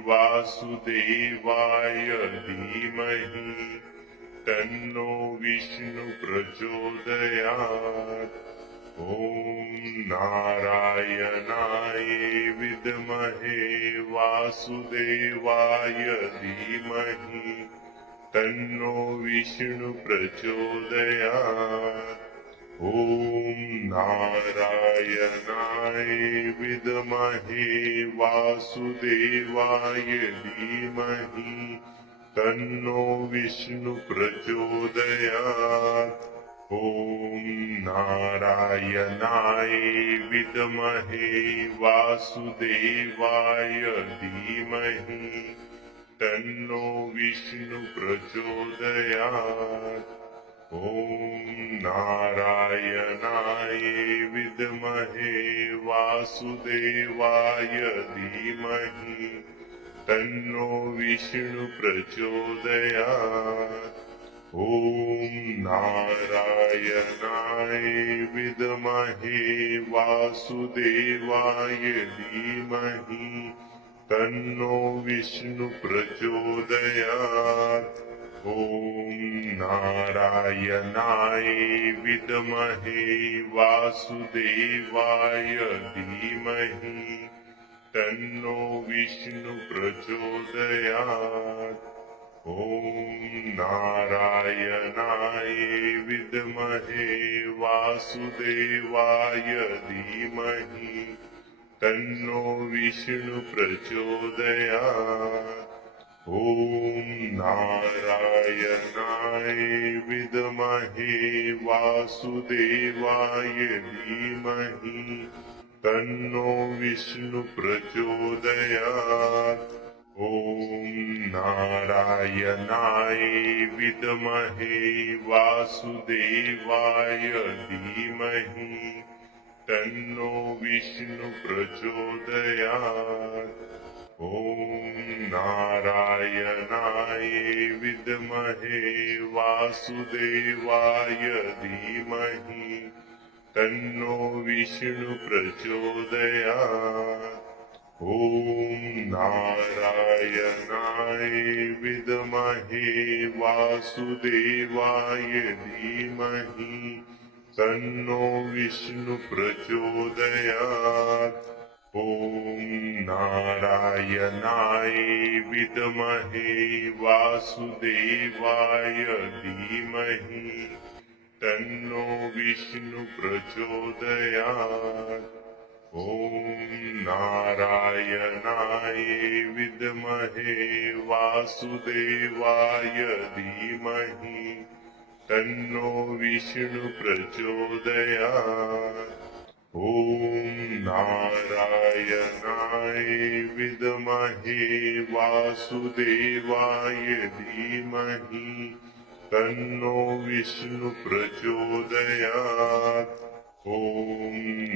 वासुदेवाय धीमहि तन्नो विष्णु प्रचोदयात्। ॐ नारायणाय विद्महे वासुदेवाय धीमहि तन्नो विष्णु प्रचोदयात्। ॐ नारायणाय विद्महे वासुदेवाय धीमहि तन्नो विष्णु प्रचोदयात्। ॐ नारायणाय विद्महे वासुदेवाय धीमहि तन्नो विष्णु प्रचोदयात्। ॐ नारायणाय विद्महे वासुदेवाय धीमहि तन्नो विष्णु प्रचोदयात्। ॐ नारायणाय विद्महे वासुदेवाय धीमहि तन्नो विष्णु प्रचोदयात्। ॐ नारायणाय विद्महे वासुदेवाय धीमहि तन्नो विष्णु प्रचोदयात्। ॐ नारायणाय विद्महे वासुदेवाय धीमहि तन्नो विष्णु प्रचोदयात्। ॐ नारायणाय विद्महे वासुदेवाय धीमहि तन्नो विष्णु प्रचोदयात्। ॐ नारायणाय विद्महे वासुदेवाय धीमहि तन्नो विष्णु प्रचोदयात्। ॐ नारायणाय विद्महे वासुदेवाय धीमहि तन्नो विष्णु प्रचोदयात्। ॐ नारायणाय विद्महे वासुदेवाय धीमहि तन्नो विष्णु प्रचोदयात्। ॐ नारायणाय विद्महे वासुदेवाय धीमहि तन्नो विष्णु प्रचोदयात्। ॐ नारायणाय विद्महे वासुदेवाय धीमहि तन्नो विष्णु प्रचोदयात्। ॐ नारायणाय विद्महे वासुदेवाय धीमहि तन्नो विष्णु प्रचोदयात्। ॐ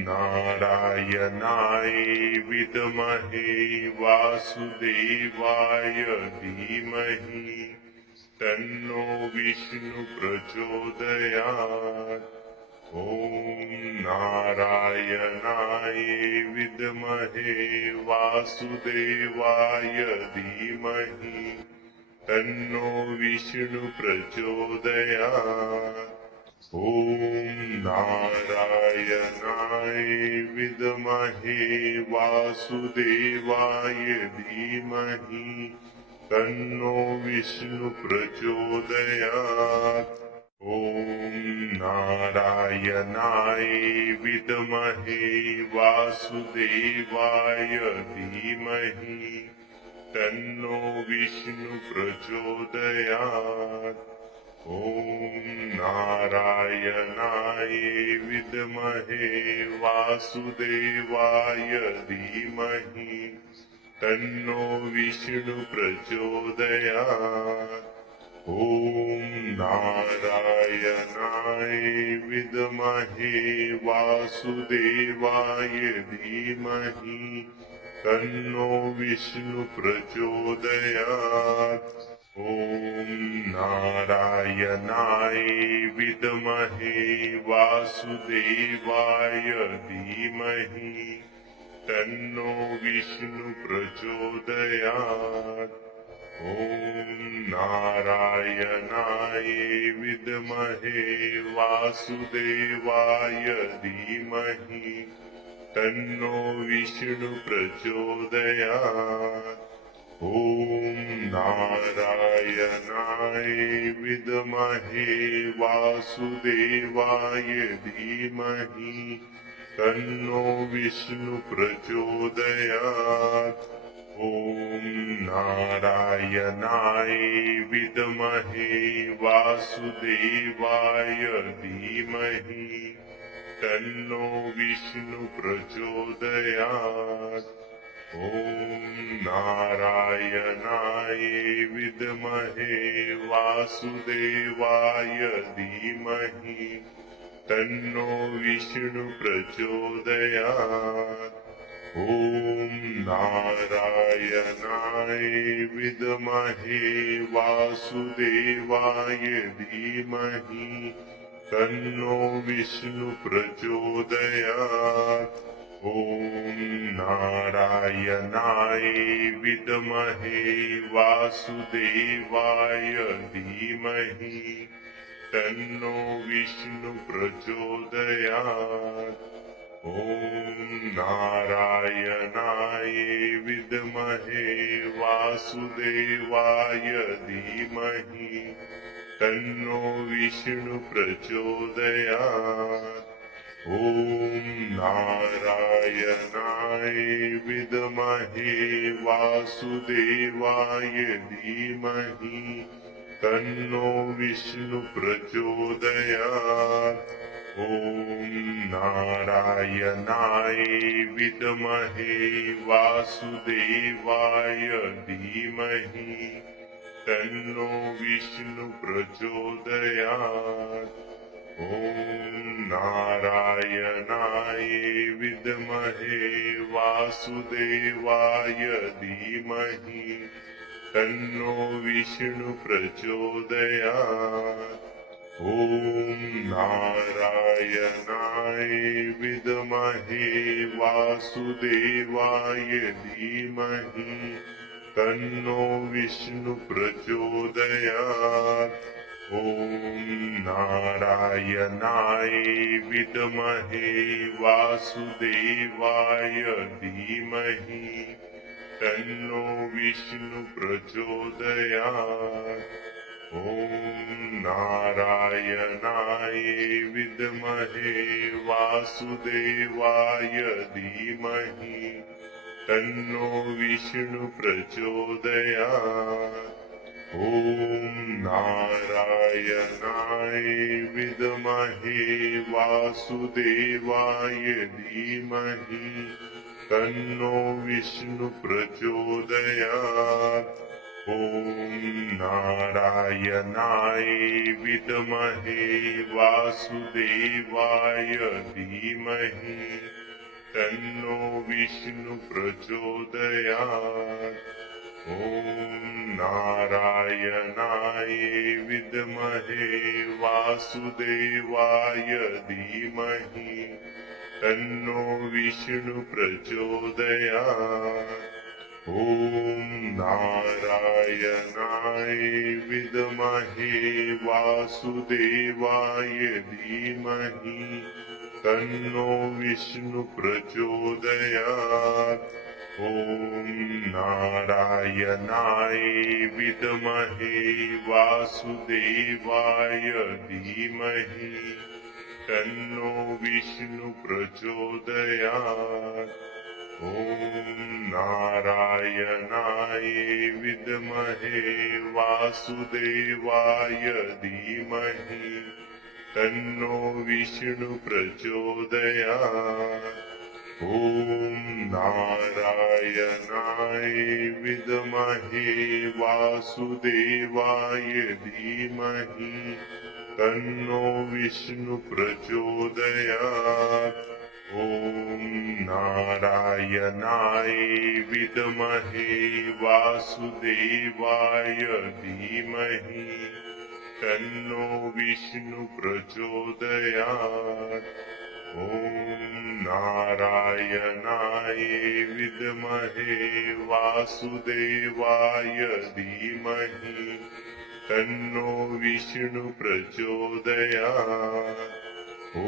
नारायणाय विद्महे वासुदेवाय धीमहि तन्नो विष्णु प्रचोदयात्। ॐ नारायणाय विद्महे वासुदेवाय धीमहि तन्नो विष्णु प्रचोदयात्। ॐ नारायणाय विद्महे वासुदेवाय धीमहि तन्नो विष्णु प्रचोदयात्। ॐ नारायणाय विद्महे वासुदेवाय धीमहि तन्नो विष्णु प्रचोदयात्। ॐ नारायणाय विद्महे वासुदेवाय धीमहि तन्नो विष्णु प्रचोदयात्। ॐ नारायणाय विद्महे वासुदेवाय धीमहि तन्नो विष्णु प्रचोदयात्। ॐ नारायणाय विद्महे वासुदेवाय धीमहि तन्नो विष्णु प्रचोदयात्। ॐ नारायणाय विद्महे वासुदेवाय धीमहि तन्नो विष्णु प्रचोदयात्। ॐ नारायणाय विद्महे वासुदेवाय धीमहि तन्नो विष्णु प्रचोदयात्। ॐ नारायणाय विद्महे वासुदेवाय धीमहि तन्नो विष्णु प्रचोदयात्। ॐ नारायणाय विद्महे वासुदेवाय धीमहि तन्नो विष्णु प्रचोदयात्। ॐ नारायणाय विद्महे वासुदेवाय धीमहि तन्नो विष्णु प्रचोदयात्। ॐ नारायणाय विद्महे वासुदेवाय धीमहि तन्नो विष्णु प्रचोदयात्। ॐ नारायणाय विद्महे वासुदेवाय धीमहि तन्नो विष्णु प्रचोदयात्। ॐ नारायणाय विद्महे वासुदेवाय धीमहि तन्नो विष्णु प्रचोदयात्। ॐ नारायणाय विद्महे वासुदेवाय धीमहि तन्नो विष्णु प्रचोदयात्। ॐ नारायणाय विद्महे वासुदेवाय धीमहि तन्नो विष्णु प्रचोदयात्। ॐ नारायणाय विद्महे वासुदेवाय धीमहि तन्नो विष्णु प्रचोदयात्। ॐ नारायणाय विद्महे वासुदेवाय धीमहि तन्नो विष्णु प्रचोदयात्। ॐ नारायणाय विद्महे वासुदेवाय धीमहि तन्नो विष्णु प्रचोदयात्। ॐ नारायणाय विद्महे वासुदेवाय धीमहि तन्नो विष्णु प्रचोदयात्। ॐ नारायणाय विद्महे वासुदेवाय धीमहि तन्नो विष्णु प्रचोदयात्। ॐ नारायणाय विद्महे वासुदेवाय धीमहि तन्नो विष्णु प्रचोदयात्। ॐ नारायणाय विद्महे वासुदेवाय धीमहि तन्नो विष्णु प्रचोदयात्। ॐ नारायणाय विद्महे वासुदेवाय धीमहि तन्नो विष्णु प्रचोदयात्। ॐ नारायणाय विद्महे वासुदेवाय धीमहि तन्नो विष्णु प्रचोदयात्। ॐ नारायणाय विद्महे वासुदेवाय धीमहि तन्नो विष्णु प्रचोदयात् ॐ नारायणाय विद्महे वासुदेवाय धीमहि तन्नो विष्णु प्रचोदयात् ॐ नारायणाय विद्महे वासुदेवाय धीमहि तन्नो विष्णु प्रचोदयात् ॐ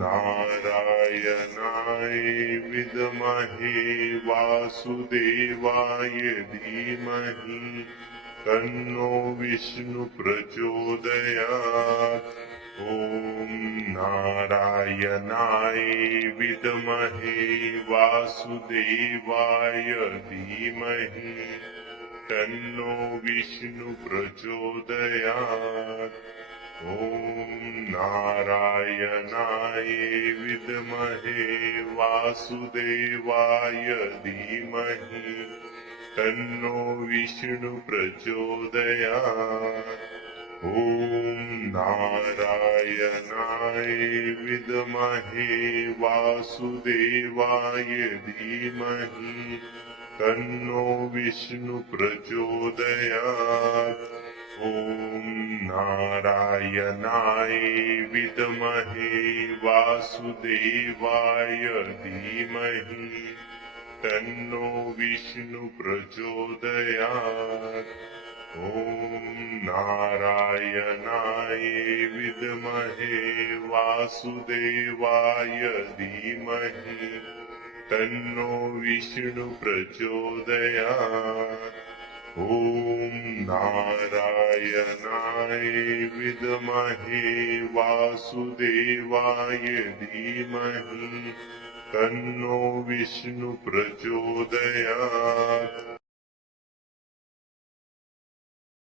नारायणाय विद्महे वासुदेवाय धीमहि तन्नो विष्णु प्रचोदयात् ॐ नारायणाय विद्महे वासुदेवाय धीमहि तन्नो विष्णु प्रचोदयात् ॐ नारायणाय विद्महे वासुदेवाय धीमहि तन्नो विष्णु प्रचोदयात् ॐ नारायणाय विद्महे वासुदेवाय धीमहि तन्नो विष्णु प्रचोदयात् ॐ नारायणाय विद्महे वासुदेवाय धीमहि तन्नो विष्णु प्रचोदयात् ॐ नारायणाय विद्महे वासुदेवाय धीमहि तन्नो विष्णु प्रचोदयात् ॐ नारायणाय विद्महे वासुदेवाय धीमहि तन्नो विष्णु प्रचोदयात्